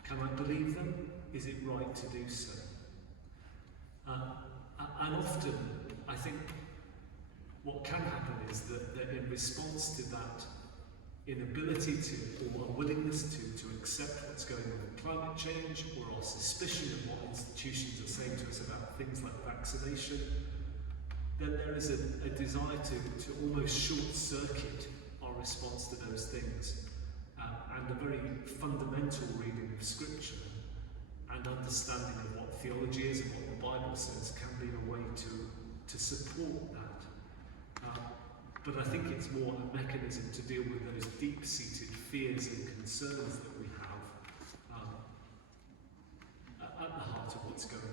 Can I believe them? Is it right to do so? And often, I think what can happen is that in response to that inability to, or unwillingness to accept what's going on with climate change, or our suspicion of what institutions are saying to us about things like vaccination, then there is a desire to almost short-circuit our response to those things, and a very fundamental reading of Scripture and understanding of what theology is and what the Bible says can be a way to support that. But I think it's more a mechanism to deal with those deep-seated fears and concerns that we have at the heart of what's going on.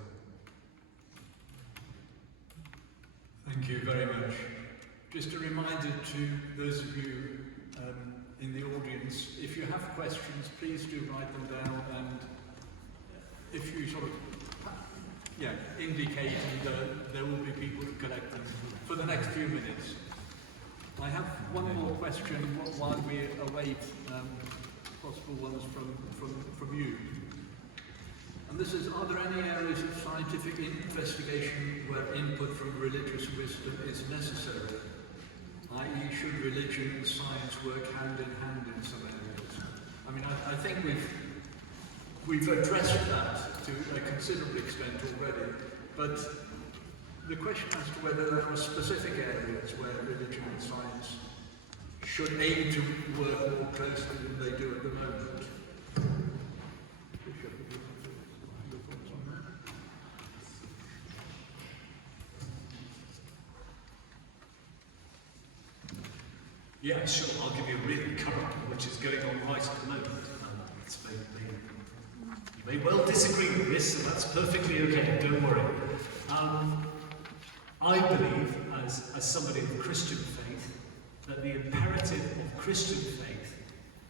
Thank you very much. Just a reminder to those of you in the audience, if you have questions, please do write them down, and if you sort of indicate, and there will be people to collect them for the next few minutes. I have one more question while we await possible ones from you. And this is, are there any areas of scientific investigation where input from religious wisdom is necessary? I.e., should religion and science work hand in hand in some areas? I mean, I think we've addressed that to a considerable extent already, but the question as to whether there are specific areas where religion and science should aim to work more closely than they do at the moment. Yeah, sure. I'll give you a really current one, which is going on right at the moment. You may well disagree with this, so that's perfectly okay. Don't worry. I believe, as somebody of Christian faith, that the imperative of Christian faith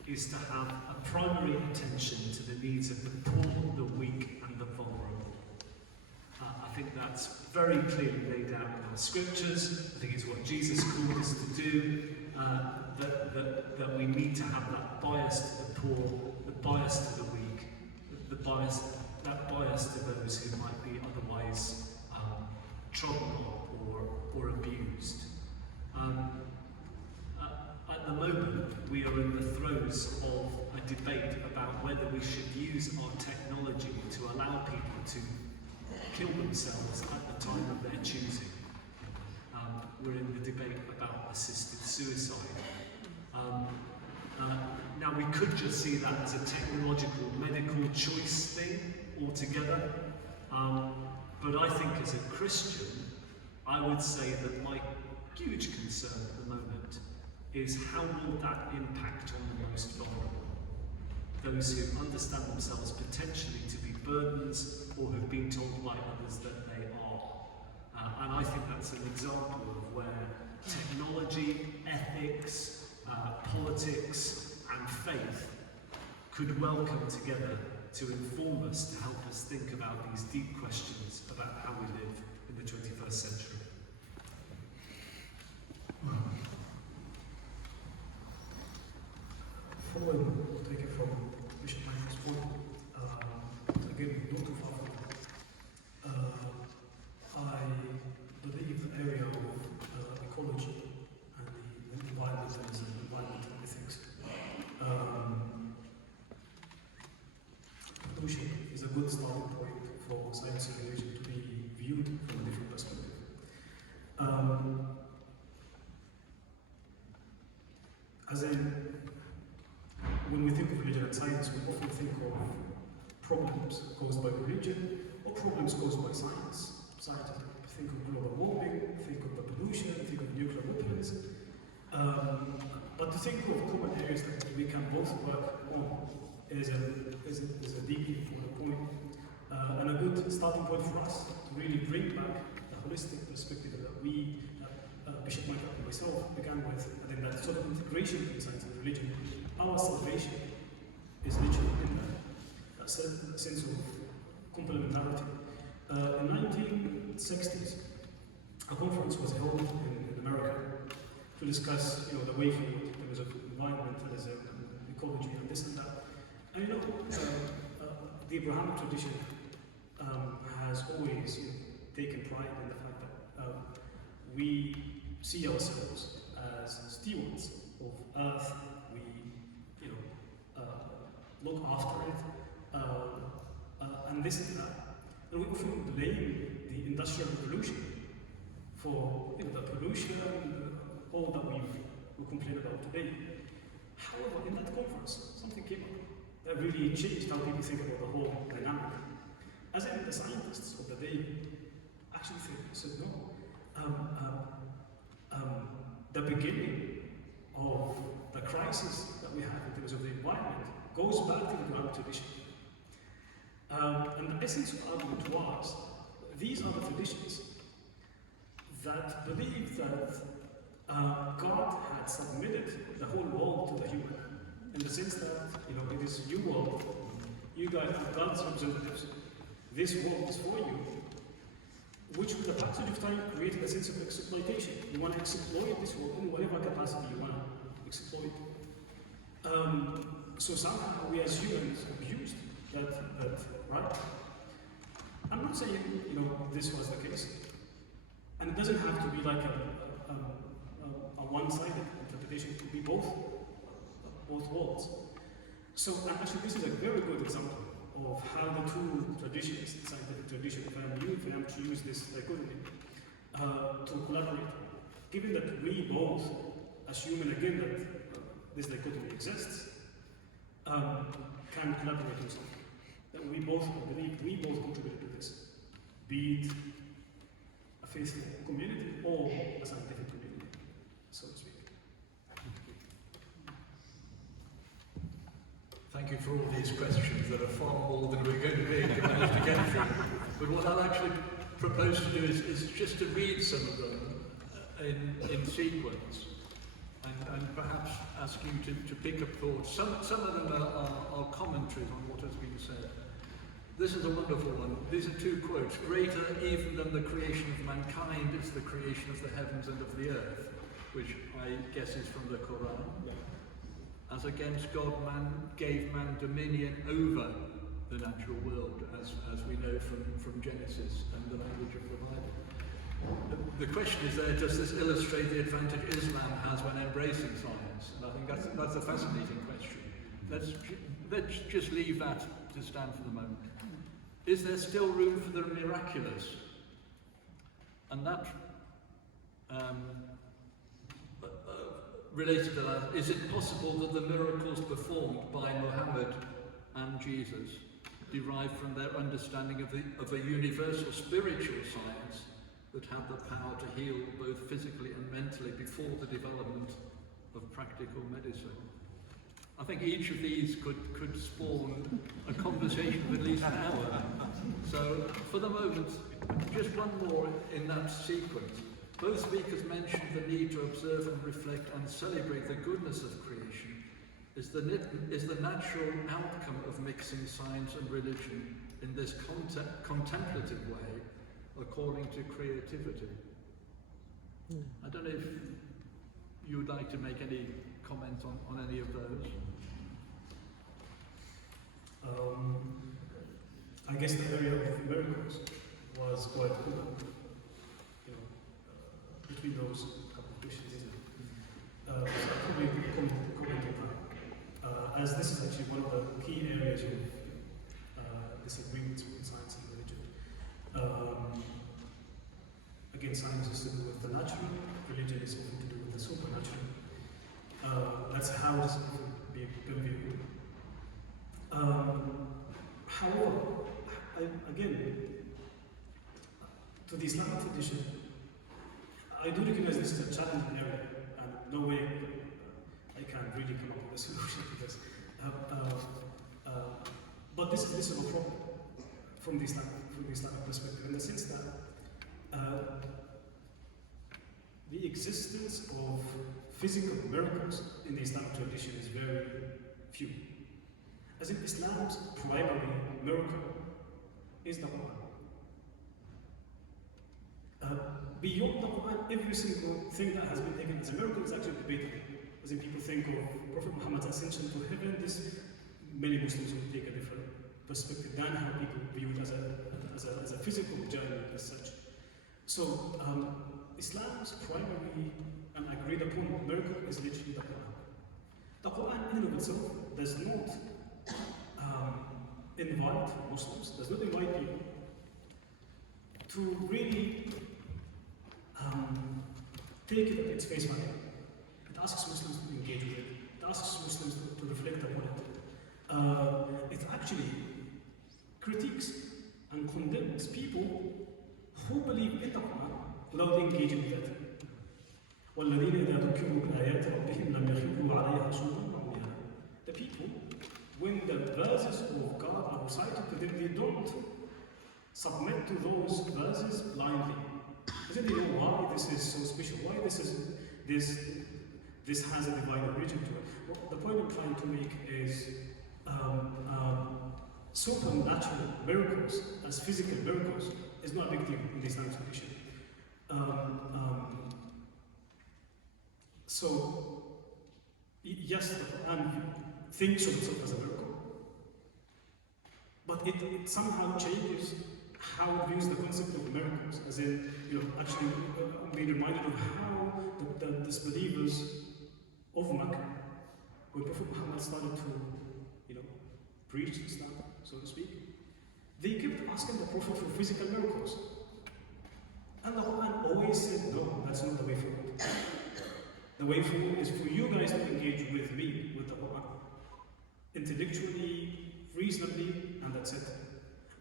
is to have a primary attention to the needs of the poor, the weak, and the vulnerable. I think that's very clearly laid out in our scriptures. I think it's what Jesus called us to do. That we need to have that bias to the poor, the bias to the weak, that bias to those who might be otherwise trodden on or abused. At the moment, we are in the throes of a debate about whether we should use our technology to allow people to kill themselves at the time of their choosing. We're in the debate about assisted suicide. Now, we could just see that as a technological, medical choice thing altogether, but I think as a Christian, I would say that my huge concern at the moment is how will that impact on the most vulnerable? Those who understand themselves potentially to be burdens or have been told by others that they are. And I think that's an example of where technology, ethics, politics and faith could well come together to inform us, to help us think about these deep questions about how we live in the 21st century. Following, take it from Bishop Michael's point, again, not too far from I believe the area of ecology and the environmentalism and environmental ethics, evolution is a good starting point for science and religion to be viewed from a different perspective. As in, when we think of religion and science, we often think of problems caused by religion or problems caused by science. Scientists think of global warming, think of the think of common areas that we can both work on is a deeply important point, and a good starting point for us to really bring back the holistic perspective that we, Bishop Michael and myself, began with. I think that sort of integration between science and religion, our salvation is literally in that sense of complementarity. In the 1960s, a conference was held in America to discuss, the way forward in terms of environmentalism and ecology and this and that. And the Abrahamic tradition has always taken pride in the fact that we see ourselves as stewards of Earth. We, look after it, and this and that. And we often blame the Industrial Revolution for the pollution, all that we complain about today. However, in that conference, something came up that really changed how people think about the whole dynamic. As in, the scientists of the day actually said no. The beginning of the crisis that we have in terms of the environment goes back to the Islamic tradition. And the essence of the argument was, these are the traditions that believe that God had submitted the whole world to the human, in the sense that, it is your world, you guys are God's representatives, this world is for you, which with the passage of time created a sense of exploitation. You want to exploit this world in whatever capacity you want to exploit. So somehow we as humans abused that right. I'm not saying this was the case, and it doesn't have to be like a one-sided interpretation. It could be both worlds. So actually, this is a very good example of how the two traditions, scientific tradition, if I am to use this dichotomy, to collaborate. Given that we both assume, again, that this dichotomy exists, can collaborate on something. That we both believe, we both contributed to this, be it a faithful community or a scientific community, so to speak. Thank you for all these questions that are far more than we're going to be able to get through. But what I'll actually propose to do is just to read some of them in sequence, and perhaps ask you to pick up thoughts. Some of them are commentaries on what has been said. This is a wonderful one. These are two quotes. Greater even than the creation of mankind is the creation of the heavens and of the earth, which I guess is from the Quran. As against God, man gave man dominion over the natural world, as we know from Genesis and the language of the Bible. The question is there, does this illustrate the advantage Islam has when embracing science? And I think that's a fascinating question. Let's just leave that to stand for the moment. Is there still room for the miraculous? And that, related to that, is it possible that the miracles performed by Muhammad and Jesus derived from their understanding of a universal spiritual science that had the power to heal both physically and mentally before the development of practical medicine? I think each of these could spawn a conversation of at least an hour. So, for the moment, just one more in that sequence. Both speakers mentioned the need to observe and reflect and celebrate the goodness of creation is the natural outcome of mixing science and religion in this contemplative way, according to creativity. I don't know if you would like to make any comment on any of those. I guess the area of miracles was quite good, between those couple of questions, isn't it? So I'll probably comment on that. As this is actually one of the key areas of disagreements between science and religion. Again, science is to do with the natural, religion is often to do with the supernatural. That's how it is been viewed. However, again, to the Islamic tradition, I do recognize this is a challenging area, and no way I can really come up with a solution to this. But this is a problem from the Islamic perspective, in the sense that the existence of physical miracles in the Islamic tradition is very few. As in, Islam's primary miracle is the Quran. Beyond the Quran, every single thing that has been taken as a miracle is actually debatable. As in, people think of Prophet Muhammad's ascension to heaven, many Muslims would take a different perspective than how people view it as a physical journey as such. So, Islam's primary and agreed upon miracle is literally the Quran. The Quran in and of itself does not invite Muslims, does not invite people to really take it at its face value. It asks Muslims to engage with it. It asks Muslims to reflect upon it. It actually critiques and condemns people who believe in the Quran without engaging with it. وَالَّذِينَ إِذَا ذُكِّرُوا بِآيَاتِ رَبِّهِمْ لَمْ يَخِرُّوا عَلَيْهَا صُمًّا عُمْيَانًا. The people, when the verses of God are recited to them, they don't submit to those verses blindly. Doesn't they know why this is so special? Why this has a divine origin to it? Well, the point I'm trying to make is supernatural miracles as physical miracles is not a big deal in the Islamic tradition. So, yes, the Quran thinks of itself as a miracle, but it somehow changes how it views the concept of miracles, as in, actually I'm being reminded of how the disbelievers of Mecca, when Prophet Muhammad started to, preach Islam, so to speak, they kept asking the Prophet for physical miracles. And the Quran always said, no, that's not the way forward. The way forward is for you guys to engage with me, with the Quran, intellectually, reasonably, and that's it.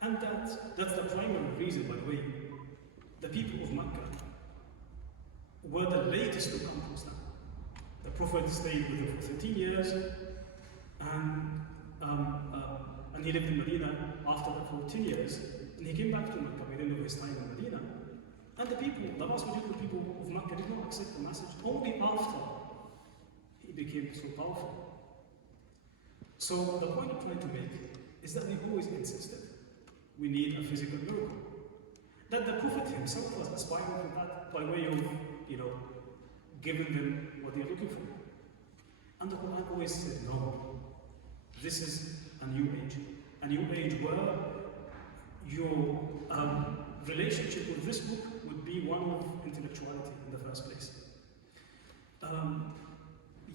And that's the primary reason, by the way, the people of Mecca were the latest to come to Islam. The Prophet stayed with them for 13 years, and he lived in Medina after that for 10 years, and he came back to Mecca by the end of his time in Medina. And the vast majority of people of Mecca did not accept the message only after he became so powerful. So the point I'm trying to make is that they always insisted we need a physical miracle. That the Prophet himself was aspiring for that by way of, giving them what they are looking for. And the Quran always said, no, this is a new age where your relationship with this book would be one of intellectuality in the first place.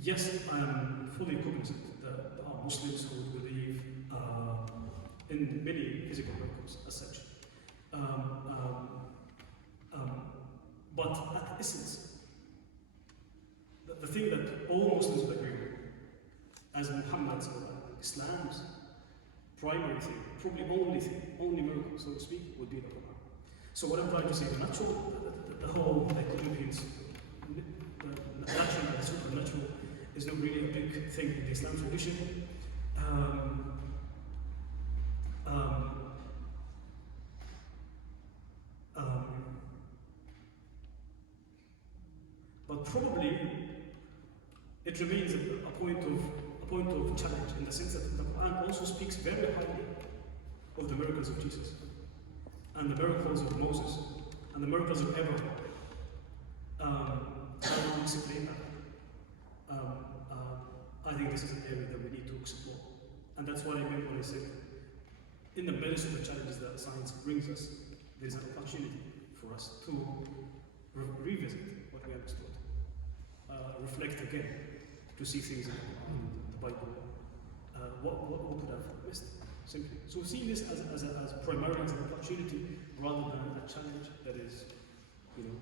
Yes, I am fully cognizant that there are Muslims who would believe in many physical miracles as such. But at essence, the thing that all Muslims would agree with, as Muhammad's or Islam's primary thing, probably only miracle, so to speak, would be the Quran. So what I'm trying to say, the whole Olympians, the natural and the supernatural is not really a big thing in the Islamic tradition. But probably it remains a point of challenge, in the sense that the Quran also speaks very highly of the miracles of Jesus, and the miracles of Moses, and the miracles of Abraham. I will explain that. I think this is an area that we need to explore, and that's what I meant when I said, in the midst of the challenges that science brings us, there is an opportunity for us to revisit what we understood, reflect again, to see things in the Bible, what we could have missed, simply. So seeing this as primarily as an opportunity rather than a challenge that is,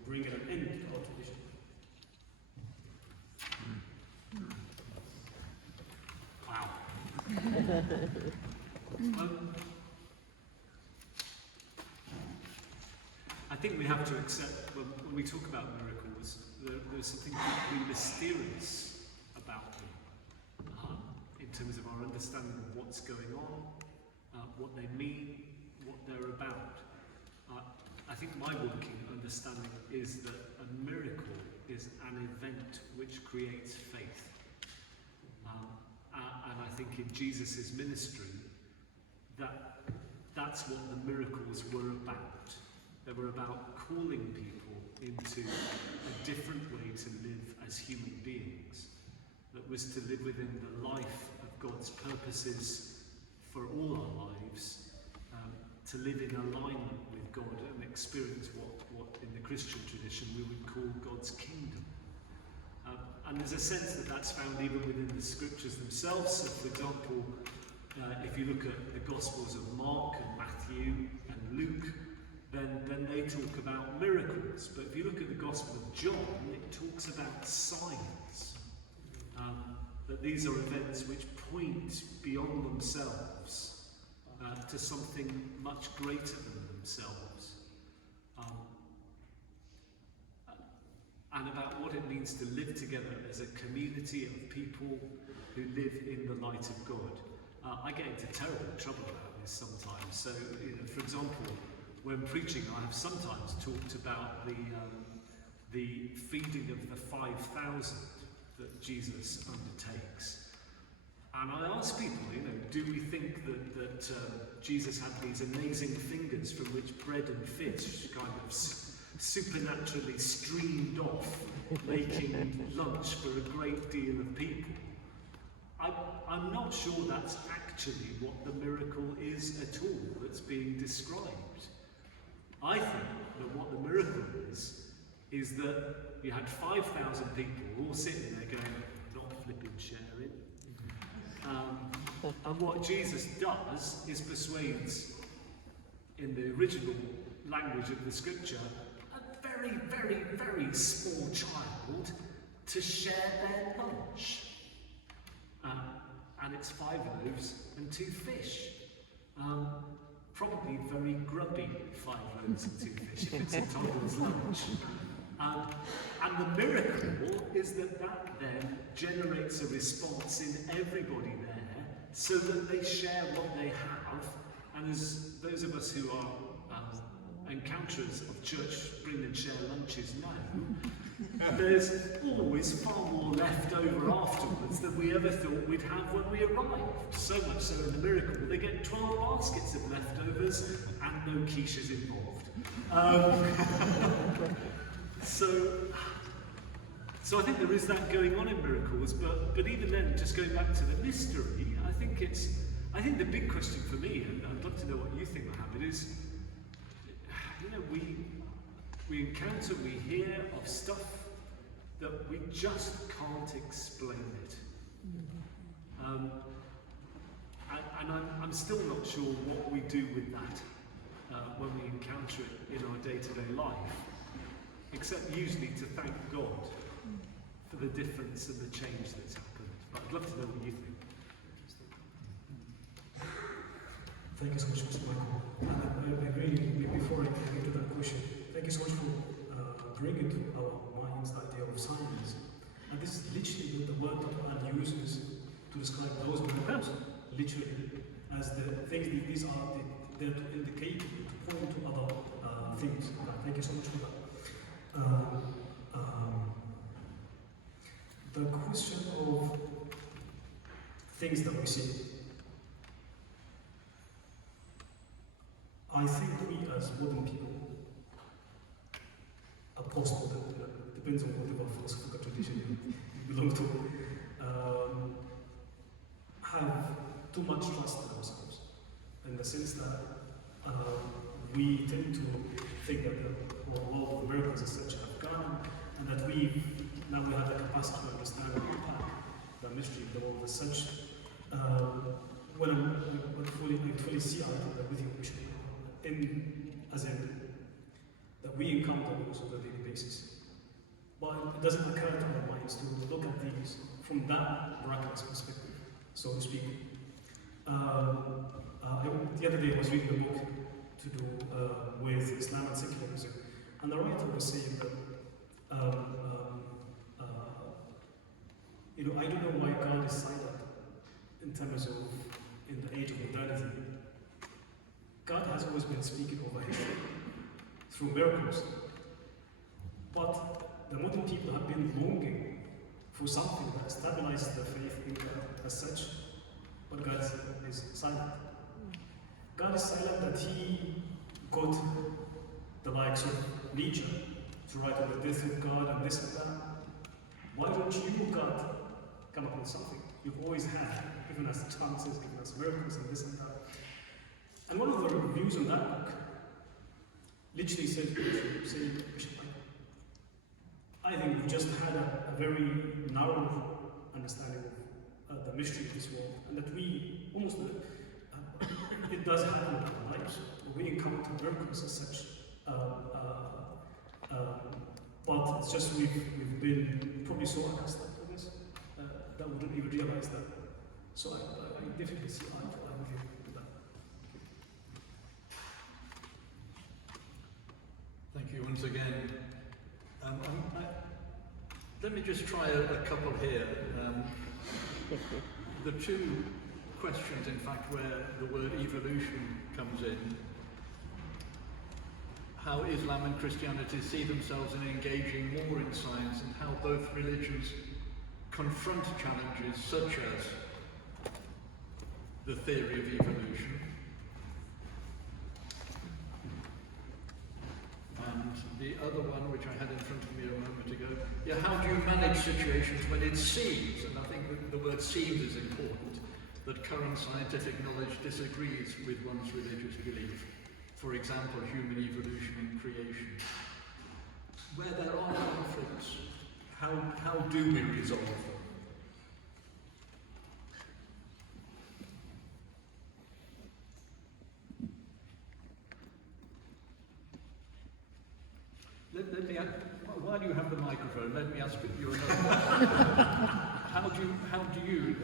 bringing an end to our tradition. Wow. I think we have to accept, when we talk about miracles, there's something deeply mysterious about them. terms of our understanding of what's going on, what they mean, what they're about. I think my working understanding is that a miracle is an event which creates faith. And I think in Jesus' ministry, that's what the miracles were about. They were about calling people into a different way to live as human beings, that was to live within the life of God's purposes for all our lives, to live in alignment with God and experience what in the Christian tradition we would call God's kingdom. And there's a sense that that's found even within the scriptures themselves. So, for example, if you look at the Gospels of Mark and Matthew and Luke, then they talk about miracles. But if you look at the Gospel of John, it talks about signs. That these are events which point beyond themselves to something much greater than themselves. And about what it means to live together as a community of people who live in the light of God. I get into terrible trouble about this sometimes. So, for example, when preaching, I have sometimes talked about the feeding of the 5,000 that Jesus undertakes. And I ask people, do we think that Jesus had these amazing fingers from which bread and fish kind of supernaturally streamed off, making lunch for a great deal of people? I'm not sure that's actually what the miracle is at all that's being described. I think that what the miracle is that you had 5,000 people all sitting there going, not flipping sharing. And what Jesus does is persuades, in the original language of the scripture, a very, very, very small child to share their lunch. And it's 5 loaves and 2 fish. Probably very grubby 5 loaves and 2 fish if it's a toddler's lunch. And the miracle is that then generates a response in everybody there so that they share what they have. And as those of us who are encounterers of church bring and share lunches know, there's always far more left over afterwards than we ever thought we'd have when we arrived. So much so in the miracle, they get 12 baskets of leftovers and no quiches involved. So I think there is that going on in miracles, but even then, just going back to the mystery, I think the big question for me, and I'd love to know what you think, Mohammed, is, we encounter, we hear of stuff that we just can't explain it. And I'm still not sure what we do with that when we encounter it in our day-to-day life, except usually to thank God for the difference and the change that's happened. But I'd love to know what you think. Thank you so much, Mr. Michael. I agree, before I get to that question, thank you so much for bringing to our minds the idea of signs. And this is literally what the word that Quran uses to describe those miracles, literally, as the things that these are there to indicate, to point to other things. Thank you so much for that. The question of things that we see. I think we as modern people, post-modern, depends on whatever philosophical tradition you belong to, have too much trust in ourselves, in the sense that we tend to think that the world of miracles as such have gone, and that now we have the capacity to understand the mystery of the world as such. When I fully see out of everything we should that we encounter those on a daily basis. But it doesn't occur to our minds to look at these from that miraculous perspective, so to speak. The other day I was reading a book to do with Islam and secularism, and the writer was saying that I don't know why God is silent in terms of in the age of modernity, God has always been speaking over history through miracles. But the modern people have been longing for something that stabilizes their faith in God as such, but God is silent. God is silent that He got the likes of Nietzsche to write on the death of God and this and that. Why don't you, God, come up with something? You've always had, given us chances, given us miracles and this and that. And one of the reviews on that book literally says, I think we've just had a very narrow understanding of the mystery of this world, and that we almost, it does happen in our lives. We encounter miracles as such. But it's just we've been probably so accustomed to this that we don't even realize that. So I definitely see eye to eye with you with that. Thank you once again. Let me just try a couple here. The two questions, in fact, where the word evolution comes in. How Islam and Christianity see themselves in engaging more in science, and how both religions confront challenges such as the theory of evolution and the other one, which I had in front of me a moment ago, how do you manage situations when it seems, and I think the word seems is important, that current scientific knowledge disagrees with one's religious belief? For example, human evolution and creation. Where there are conflicts, how do we resolve them? Let me ask, while you have the microphone, let me ask you another question. How do you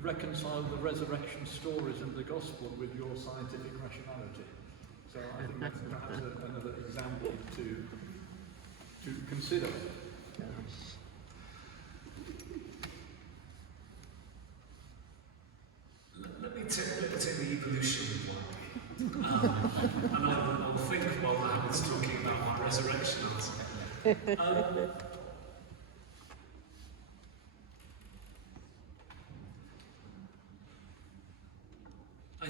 reconcile the resurrection stories in the gospel with your scientific rationality? So I think that's perhaps another example to consider. Let me take the evolution one. And I'll think while Mohammed's talking about my resurrection answer. I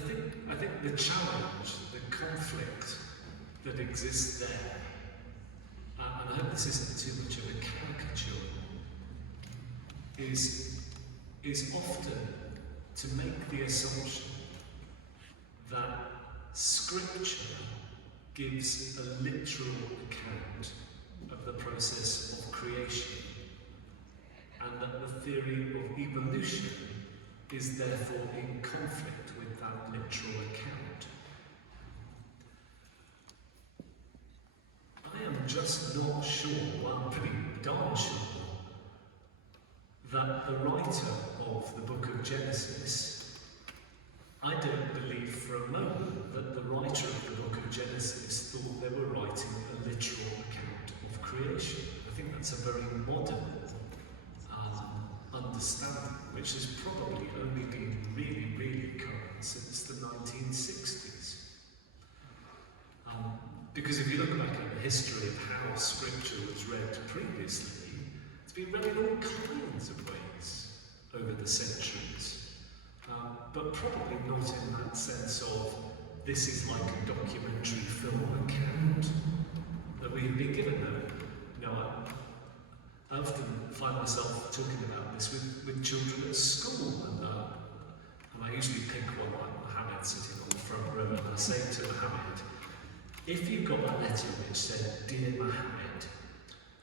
think the challenge, the conflict that exists there, and I hope this isn't too much of a caricature, is often to make the assumption that Scripture gives a literal account of the process of creation, and that the theory of evolution is therefore in conflict with that literal account. I am just not sure, well, I'm pretty darn sure, that the writer of the book of Genesis, I don't believe for a moment that the writer of the book of Genesis thought they were writing a literal account of creation. I think that's a very modern understanding, which has probably only been really, really current since the 1960s. Because if you look back at the history of how Scripture was read previously, it's been read in all kinds of ways over the centuries. But probably not in that sense of, this is like a documentary film account that we've been given. I often find myself talking about this with children at school, and I usually pick one like Mohammed sitting on the front row, and I say to Mohammed, if you got a letter which said, "Dear Mohammed,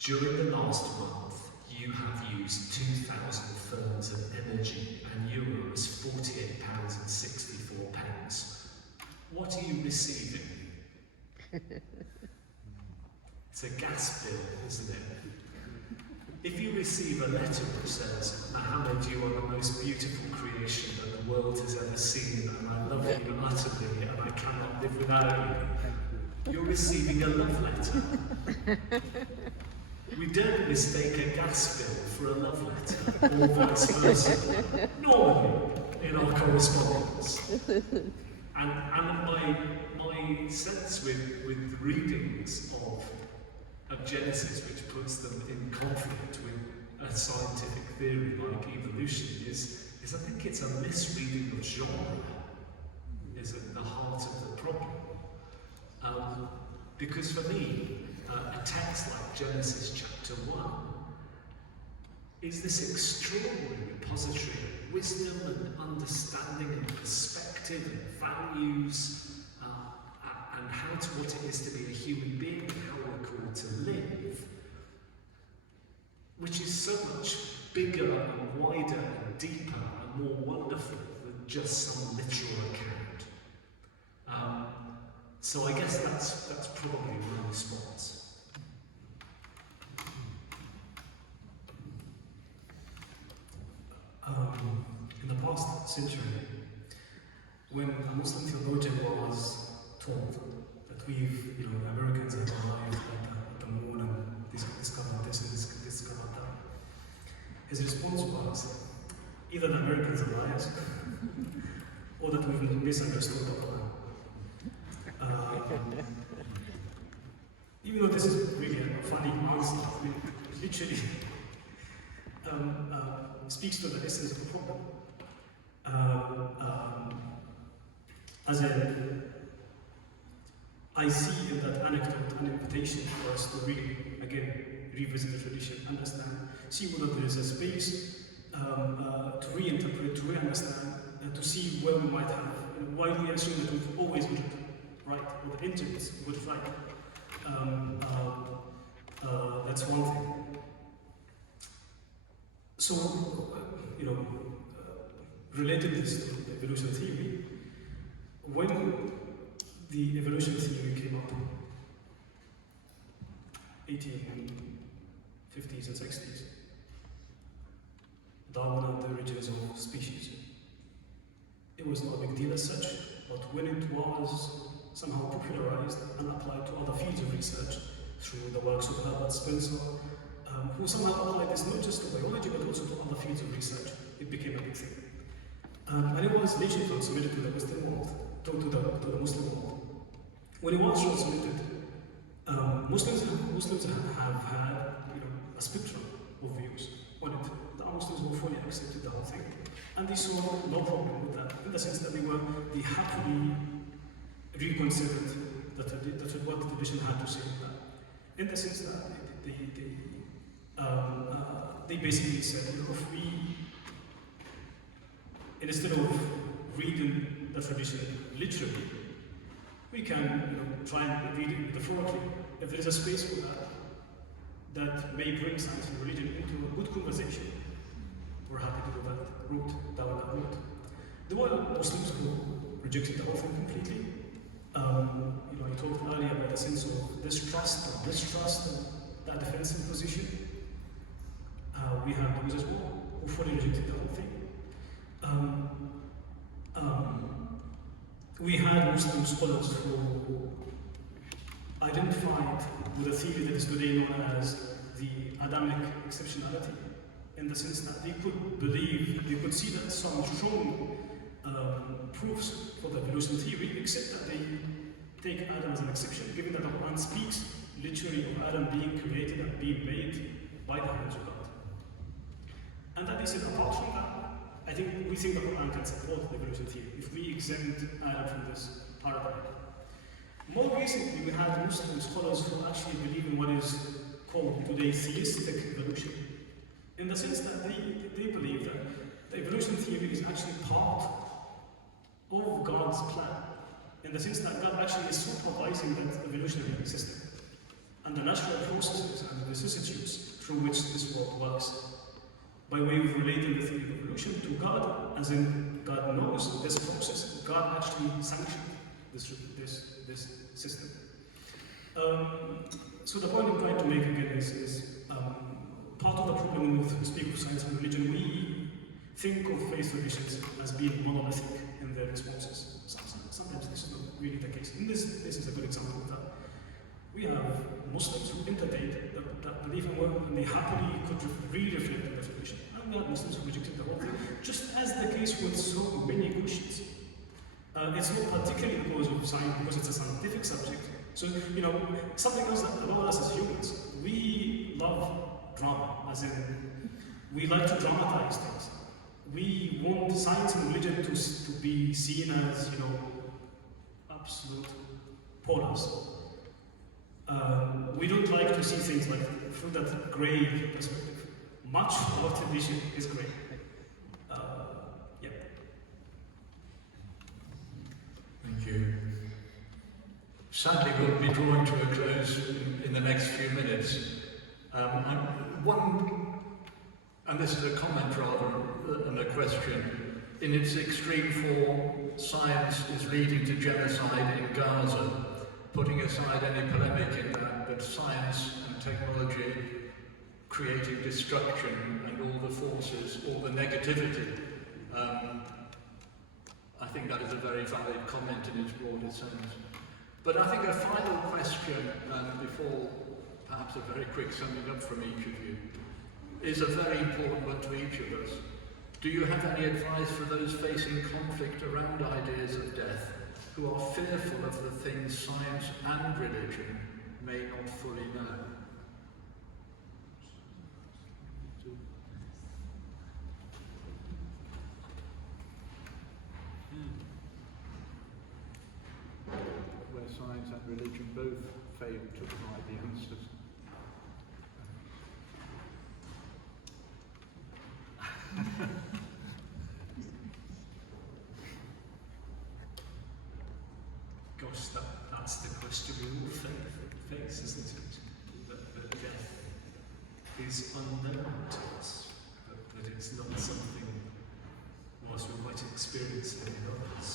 during the last month you have used 2,000 therms of energy and euros £48.64, what are you receiving?" It's a gas bill, isn't it? If you receive a letter which says, "Mohammed, you are the most beautiful creation that the world has ever seen, and I love you utterly, and I cannot live without you," you're receiving a love letter. We don't mistake a gas bill for a love letter, or vice versa. Normally. in our correspondence. And my sense with readings of Genesis, which puts them in conflict with a scientific theory like evolution, is I think it's a misreading of genre is at the heart of the problem. Because for me, a text like Genesis chapter 1 is this extraordinary repository of wisdom and understanding and perspective and values and what it is to be a human being and how we're called to live, which is so much bigger and wider and deeper and more wonderful than just some literal account. So I guess that's probably my response. In the past century, when a Muslim theologian was told that Americans have arrived at the moon and discovered this and discovered that, his response was either the Americans are liars or that we've misunderstood the plan. Even though this is really a funny answer, it literally speaks to the essence of the problem. I see in that anecdote an invitation for us to really, again, revisit the tradition, understand, see whether there is a space to reinterpret, to re-understand, and to see where we might have, why we assume that we've always got it right, or the Indians got it right. That's one thing. So, related this to the evolution theory, when the evolution theory came up in 1850s and 60s, Darwin and the origins of species, it was not a big deal as such, but when it was somehow popularized and applied to other fields of research through the works of Herbert Spencer, who somehow applied this not just to biology but also to other fields of research, it became a big thing. And it was later transmitted to the Western world, to the Muslim world. When it was transmitted, Muslims have had a spectrum of views on it. The Muslims who fully accepted the whole thing, and they saw no problem with that, in the sense that they happily reconsidered what the tradition had to say about that. In the sense that they basically said, if we, instead of reading the tradition literally, we can try and read it metaphorically. If there is a space for that may bring science and religion into a good conversation, we're happy to go down that route. There were Muslims who rejected the whole thing completely. I talked earlier about the sense of distrust and that defensive position. We have those as well who fully rejected the whole thing. We had Muslim scholars who identified with a theory that is today known as the Adamic exceptionality, in the sense that they could see that some strong proofs for the evolution theory, except that they take Adam as an exception, given that the Quran speaks literally of Adam being created and being made by the hands of God. And that is it. Apart from that, I think we think the Quran can support the evolution theory if we exempt Adam from this paradigm. More recently, we had Muslim scholars who actually believe in what is called today theistic evolution, in the sense that they believe that the evolution theory is actually part of God's plan, in the sense that God actually is supervising that evolutionary system and the natural processes and the vicissitudes through which this world works, by way of relating the theory of evolution to God, as in God knows this process. God actually sanctioned this system. So the point I'm trying to make again is part of the problem when we speak of science and religion, we think of faith traditions as being monolithic in their responses. Sometimes this is not really the case. And this is a good example of that. We have Muslims who entertain that belief and they happily could re-reflect on the tradition. And and we had Muslims who rejected the whole thing, just as the case with so many questions. It's not particularly because of science, because it's a scientific subject. So, you know, something else about us as humans, we love drama, as in, we like to dramatize things. We want science and religion to be seen as, you know, absolute polars. We don't like to see things like through that grey perspective. Much of our tradition is grey. Yeah. Thank you. Sadly, we'll be drawing to a close in the next few minutes. And this is a comment rather than a question. In its extreme form, science is leading to genocide in Gaza, putting aside any polemic in that, but science and technology creating destruction and all the forces, all the negativity. I think that is a very valid comment in its broader sense. But I think a final question, before perhaps a very quick summing up from each of you, is a very important one to each of us. Do you have any advice for those facing conflict around ideas of death, who are fearful of the things science and religion may not fully know? Where science and religion both fail to provide the answers. Gosh, that's the question we all face, isn't it? That death is unknown to us, that it's not something, whilst we might experience it in others,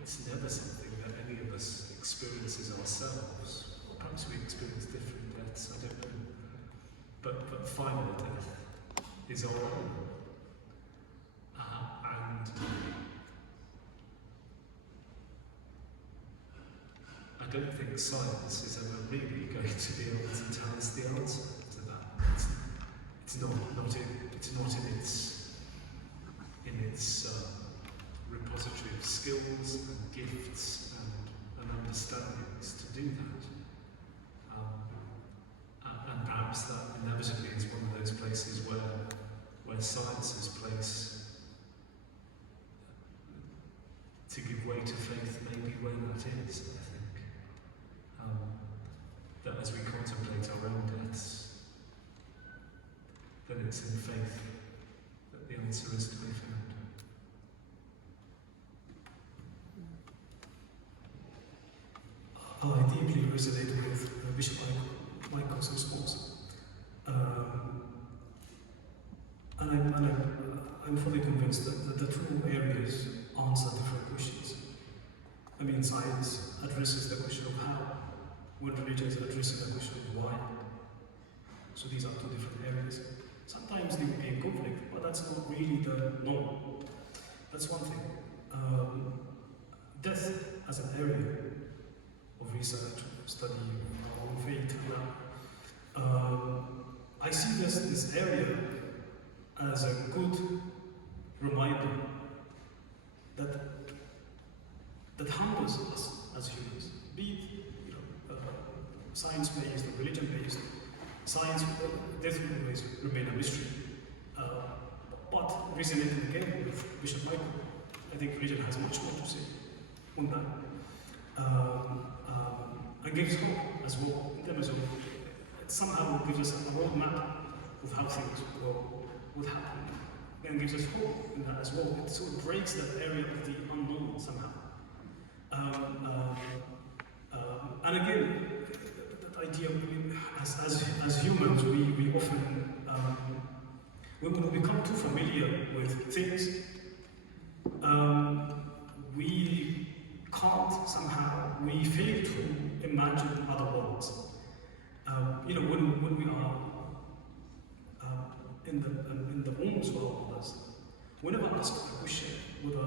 it's never something that any of us experiences ourselves. Or perhaps we experience different deaths, I don't know. But final death is our own. And I don't think science is ever really going to be able to tell us the answer to that. It's not in its repository of skills and gifts and understandings to do that. And perhaps that inevitably is one of those places where science's place to give way to faith may be where that is, I think. That as we contemplate our own deaths, then it's in faith that the answer is to be found. I deeply resonate with Bishop Michael's response. And I'm fully convinced that the two areas answer different questions. I mean, science addresses the question of how, when religion addresses the question of why. So these are two different areas. Sometimes they will be in conflict, but that's not really the norm. That's one thing. Death as an area of research, study, our own faith. I see this area as a good reminder that humbles us as humans, be it science-based or religion-based. Science, death will always remain a mystery. But resonating again with Bishop Michael, I think religion has much more to say on that. And gives hope as well, in terms of it somehow gives us a roadmap of how things would happen, and gives us hope in that as well. It sort of breaks that area of the unknown somehow. And again, that idea of as humans, we often when we become too familiar with things, we can't somehow, we fail to imagine other worlds. When we are in the wombs of our mothers, whenever asked the question whether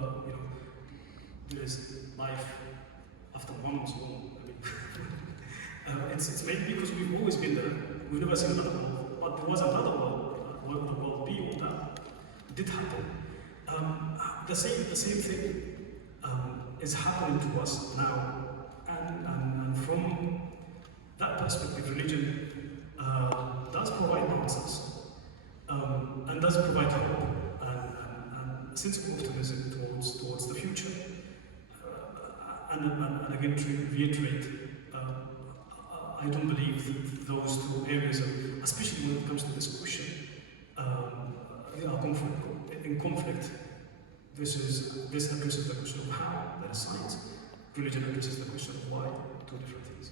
there is life after one's womb, it's maybe because we've always been there. We've never seen another world, but there was another world will the world be? All that did happen. The same thing is happening to us now, and from that perspective, religion does provide answers and does provide hope and a sense of optimism towards the future. And again, to reiterate, I don't believe that those two areas, especially when it comes to this question, they are in conflict. This addresses the question of how, that is science. Religion addresses the question of why, two different things.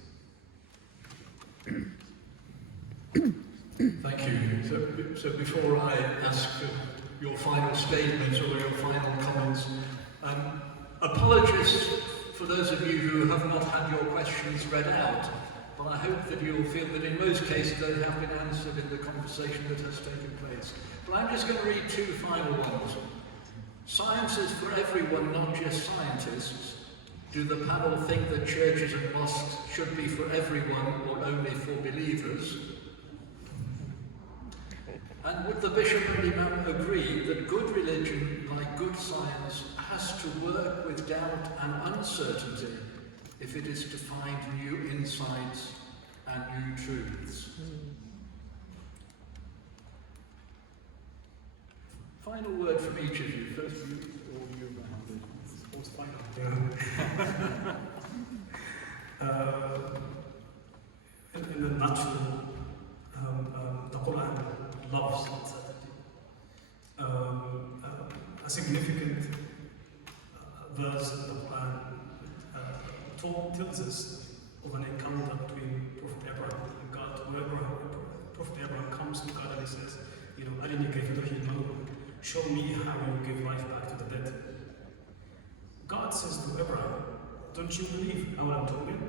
Thank you. So before I ask for your final statements or your final comments, apologies for those of you who have not had your questions read out, but I hope that you'll feel that in most cases they have been answered in the conversation that has taken place. But I'm just going to read two final ones. Science is for everyone, not just scientists. Do the panel think that churches and mosques should be for everyone or only for believers? And would the bishop and imam agree that good religion, like good science, has to work with doubt and uncertainty if it is to find new insights and new truths? Final word from each of you. First you, or you, Mohammed. What's final? In the natural, the Quran loves uncertainty. A significant verse in the Quran tells us of an encounter between Prophet Abraham and God, where Prophet Abraham comes to God and he says, أَرِنِي كَيْفَ تُحْيِي الْمَوْتَى, show me how you give life back to the dead. God says to Abraham, don't you believe how I'm talking?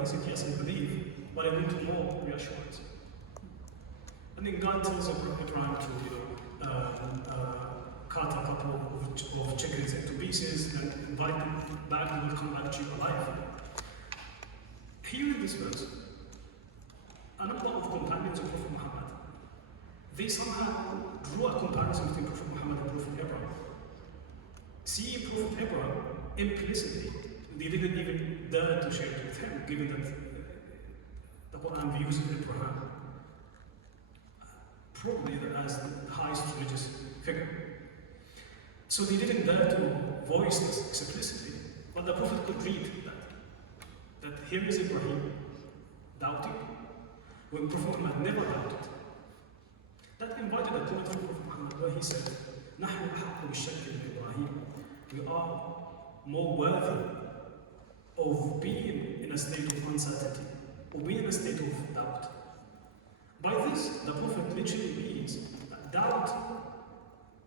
He said, yes, I believe, but I need more reassurance. And then God tells Abraham to cut a couple of chickens into pieces and invite them back, and will come back to you alive. Hearing this verse, a number of companions of Prophet Muhammad, they somehow drew a comparison between Prophet Muhammad and Prophet Abraham. Seeing Prophet Abraham implicitly, they didn't even dare to share it with him, given that the Quran views Abraham probably as the highest religious figure. So they didn't dare to voice this explicitly, but the Prophet could read that here is Ibrahim doubting, when Prophet Muhammad never doubted. That invited a comment from Prophet Muhammad where he said, نَحْنُ أَحَقُّ بِالشَّكِّ مِنْ إِبْرَاهِيمَ. We are more worthy of being in a state of uncertainty, or being in a state of doubt. By this, the Prophet literally means that doubt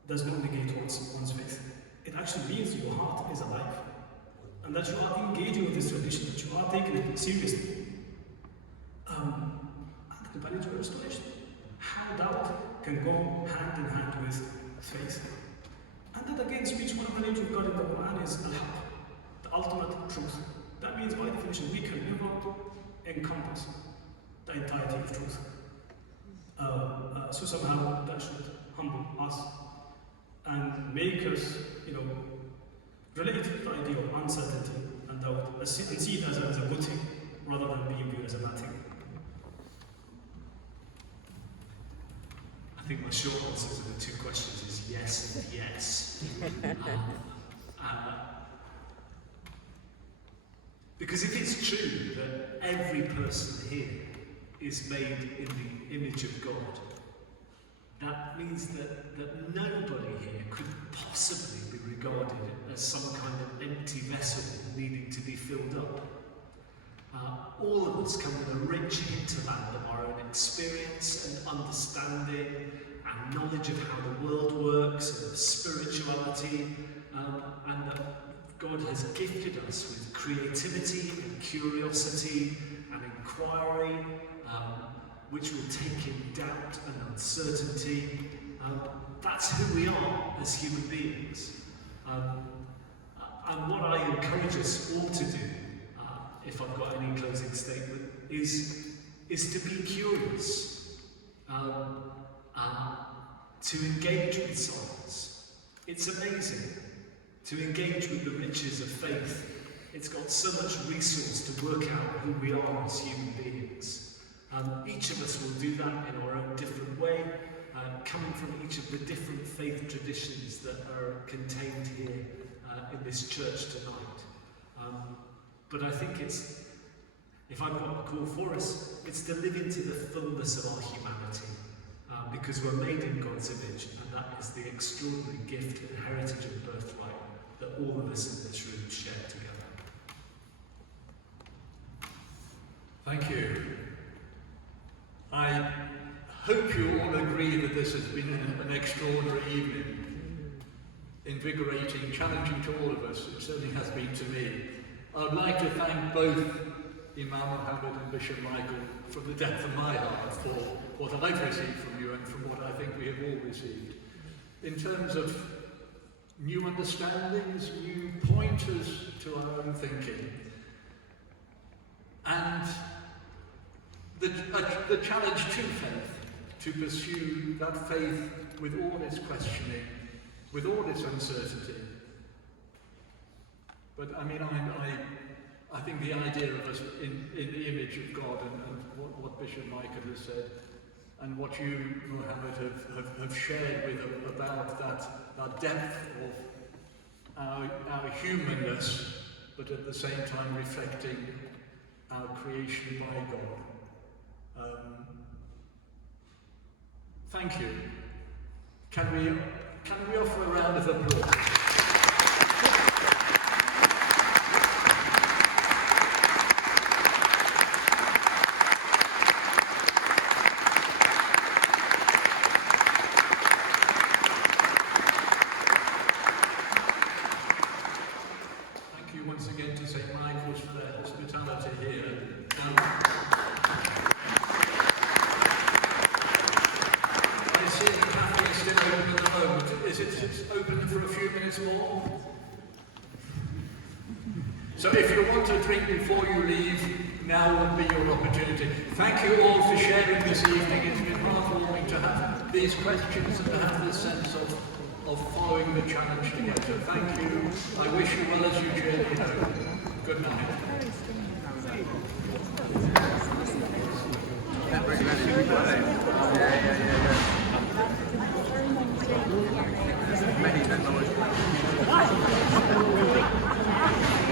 does not negate one's faith. It actually means your heart is alive, and that you are engaging with this tradition, that you are taking it seriously. And the companions were astonished. How doubt can go hand in hand with faith. And that again speaks one of the names of God in the Quran is Al-Haq, the ultimate truth. That means by definition we can never encompass the entirety of truth. So somehow that should humble us and make us, relate to the idea of uncertainty and doubt, and see it as a good thing rather than being viewed as a bad thing. I think my short answer to the two questions is yes and yes. Because if it's true that every person here is made in the image of God, that means that nobody here could possibly be regarded as some kind of empty vessel needing to be filled up. All of us come with a rich hinterland of our own experience and understanding and knowledge of how the world works and of spirituality, and that God has gifted us with creativity and curiosity and inquiry, which will take in doubt and uncertainty. That's who we are as human beings. And what I encourage us all to do, if I've got any closing statement, is to be curious. to engage with science. It's amazing to engage with the riches of faith. It's got so much resource to work out who we are as human beings. Each of us will do that in our own different way, coming from each of the different faith traditions that are contained here in this church tonight. But I think if I've got a call for us, it's to live into the fullness of our humanity, because we're made in God's image, and that is the extraordinary gift and heritage and birthright that all of us in this room share together. Thank you. I hope you all agree that this has been an extraordinary evening, invigorating, challenging to all of us. It certainly has been to me. I would like to thank both Imam Mohammed and Bishop Michael from the depth of my heart for what I've received from you and from what I think we have all received. In terms of new understandings, new pointers to our own thinking, and the challenge to faith, to pursue that faith with all its questioning, with all its uncertainty. But I mean, I think the idea of us in the image of God, and what Bishop Michael has said, and what you, Mohammed, have shared with about that depth of our humanness, but at the same time reflecting our creation by God. Thank you. Can we offer a round of applause? Thank you once again to St. Michael's for their hospitality here. I see the cafe is still open at the moment. Is it open for a few minutes more? So if you want a drink before you leave, now would be your opportunity. Thank you all for sharing this evening. It's been heartwarming to have these questions and to have this sense of following the challenge together. Thank you. I wish you well as you journey home. Good night.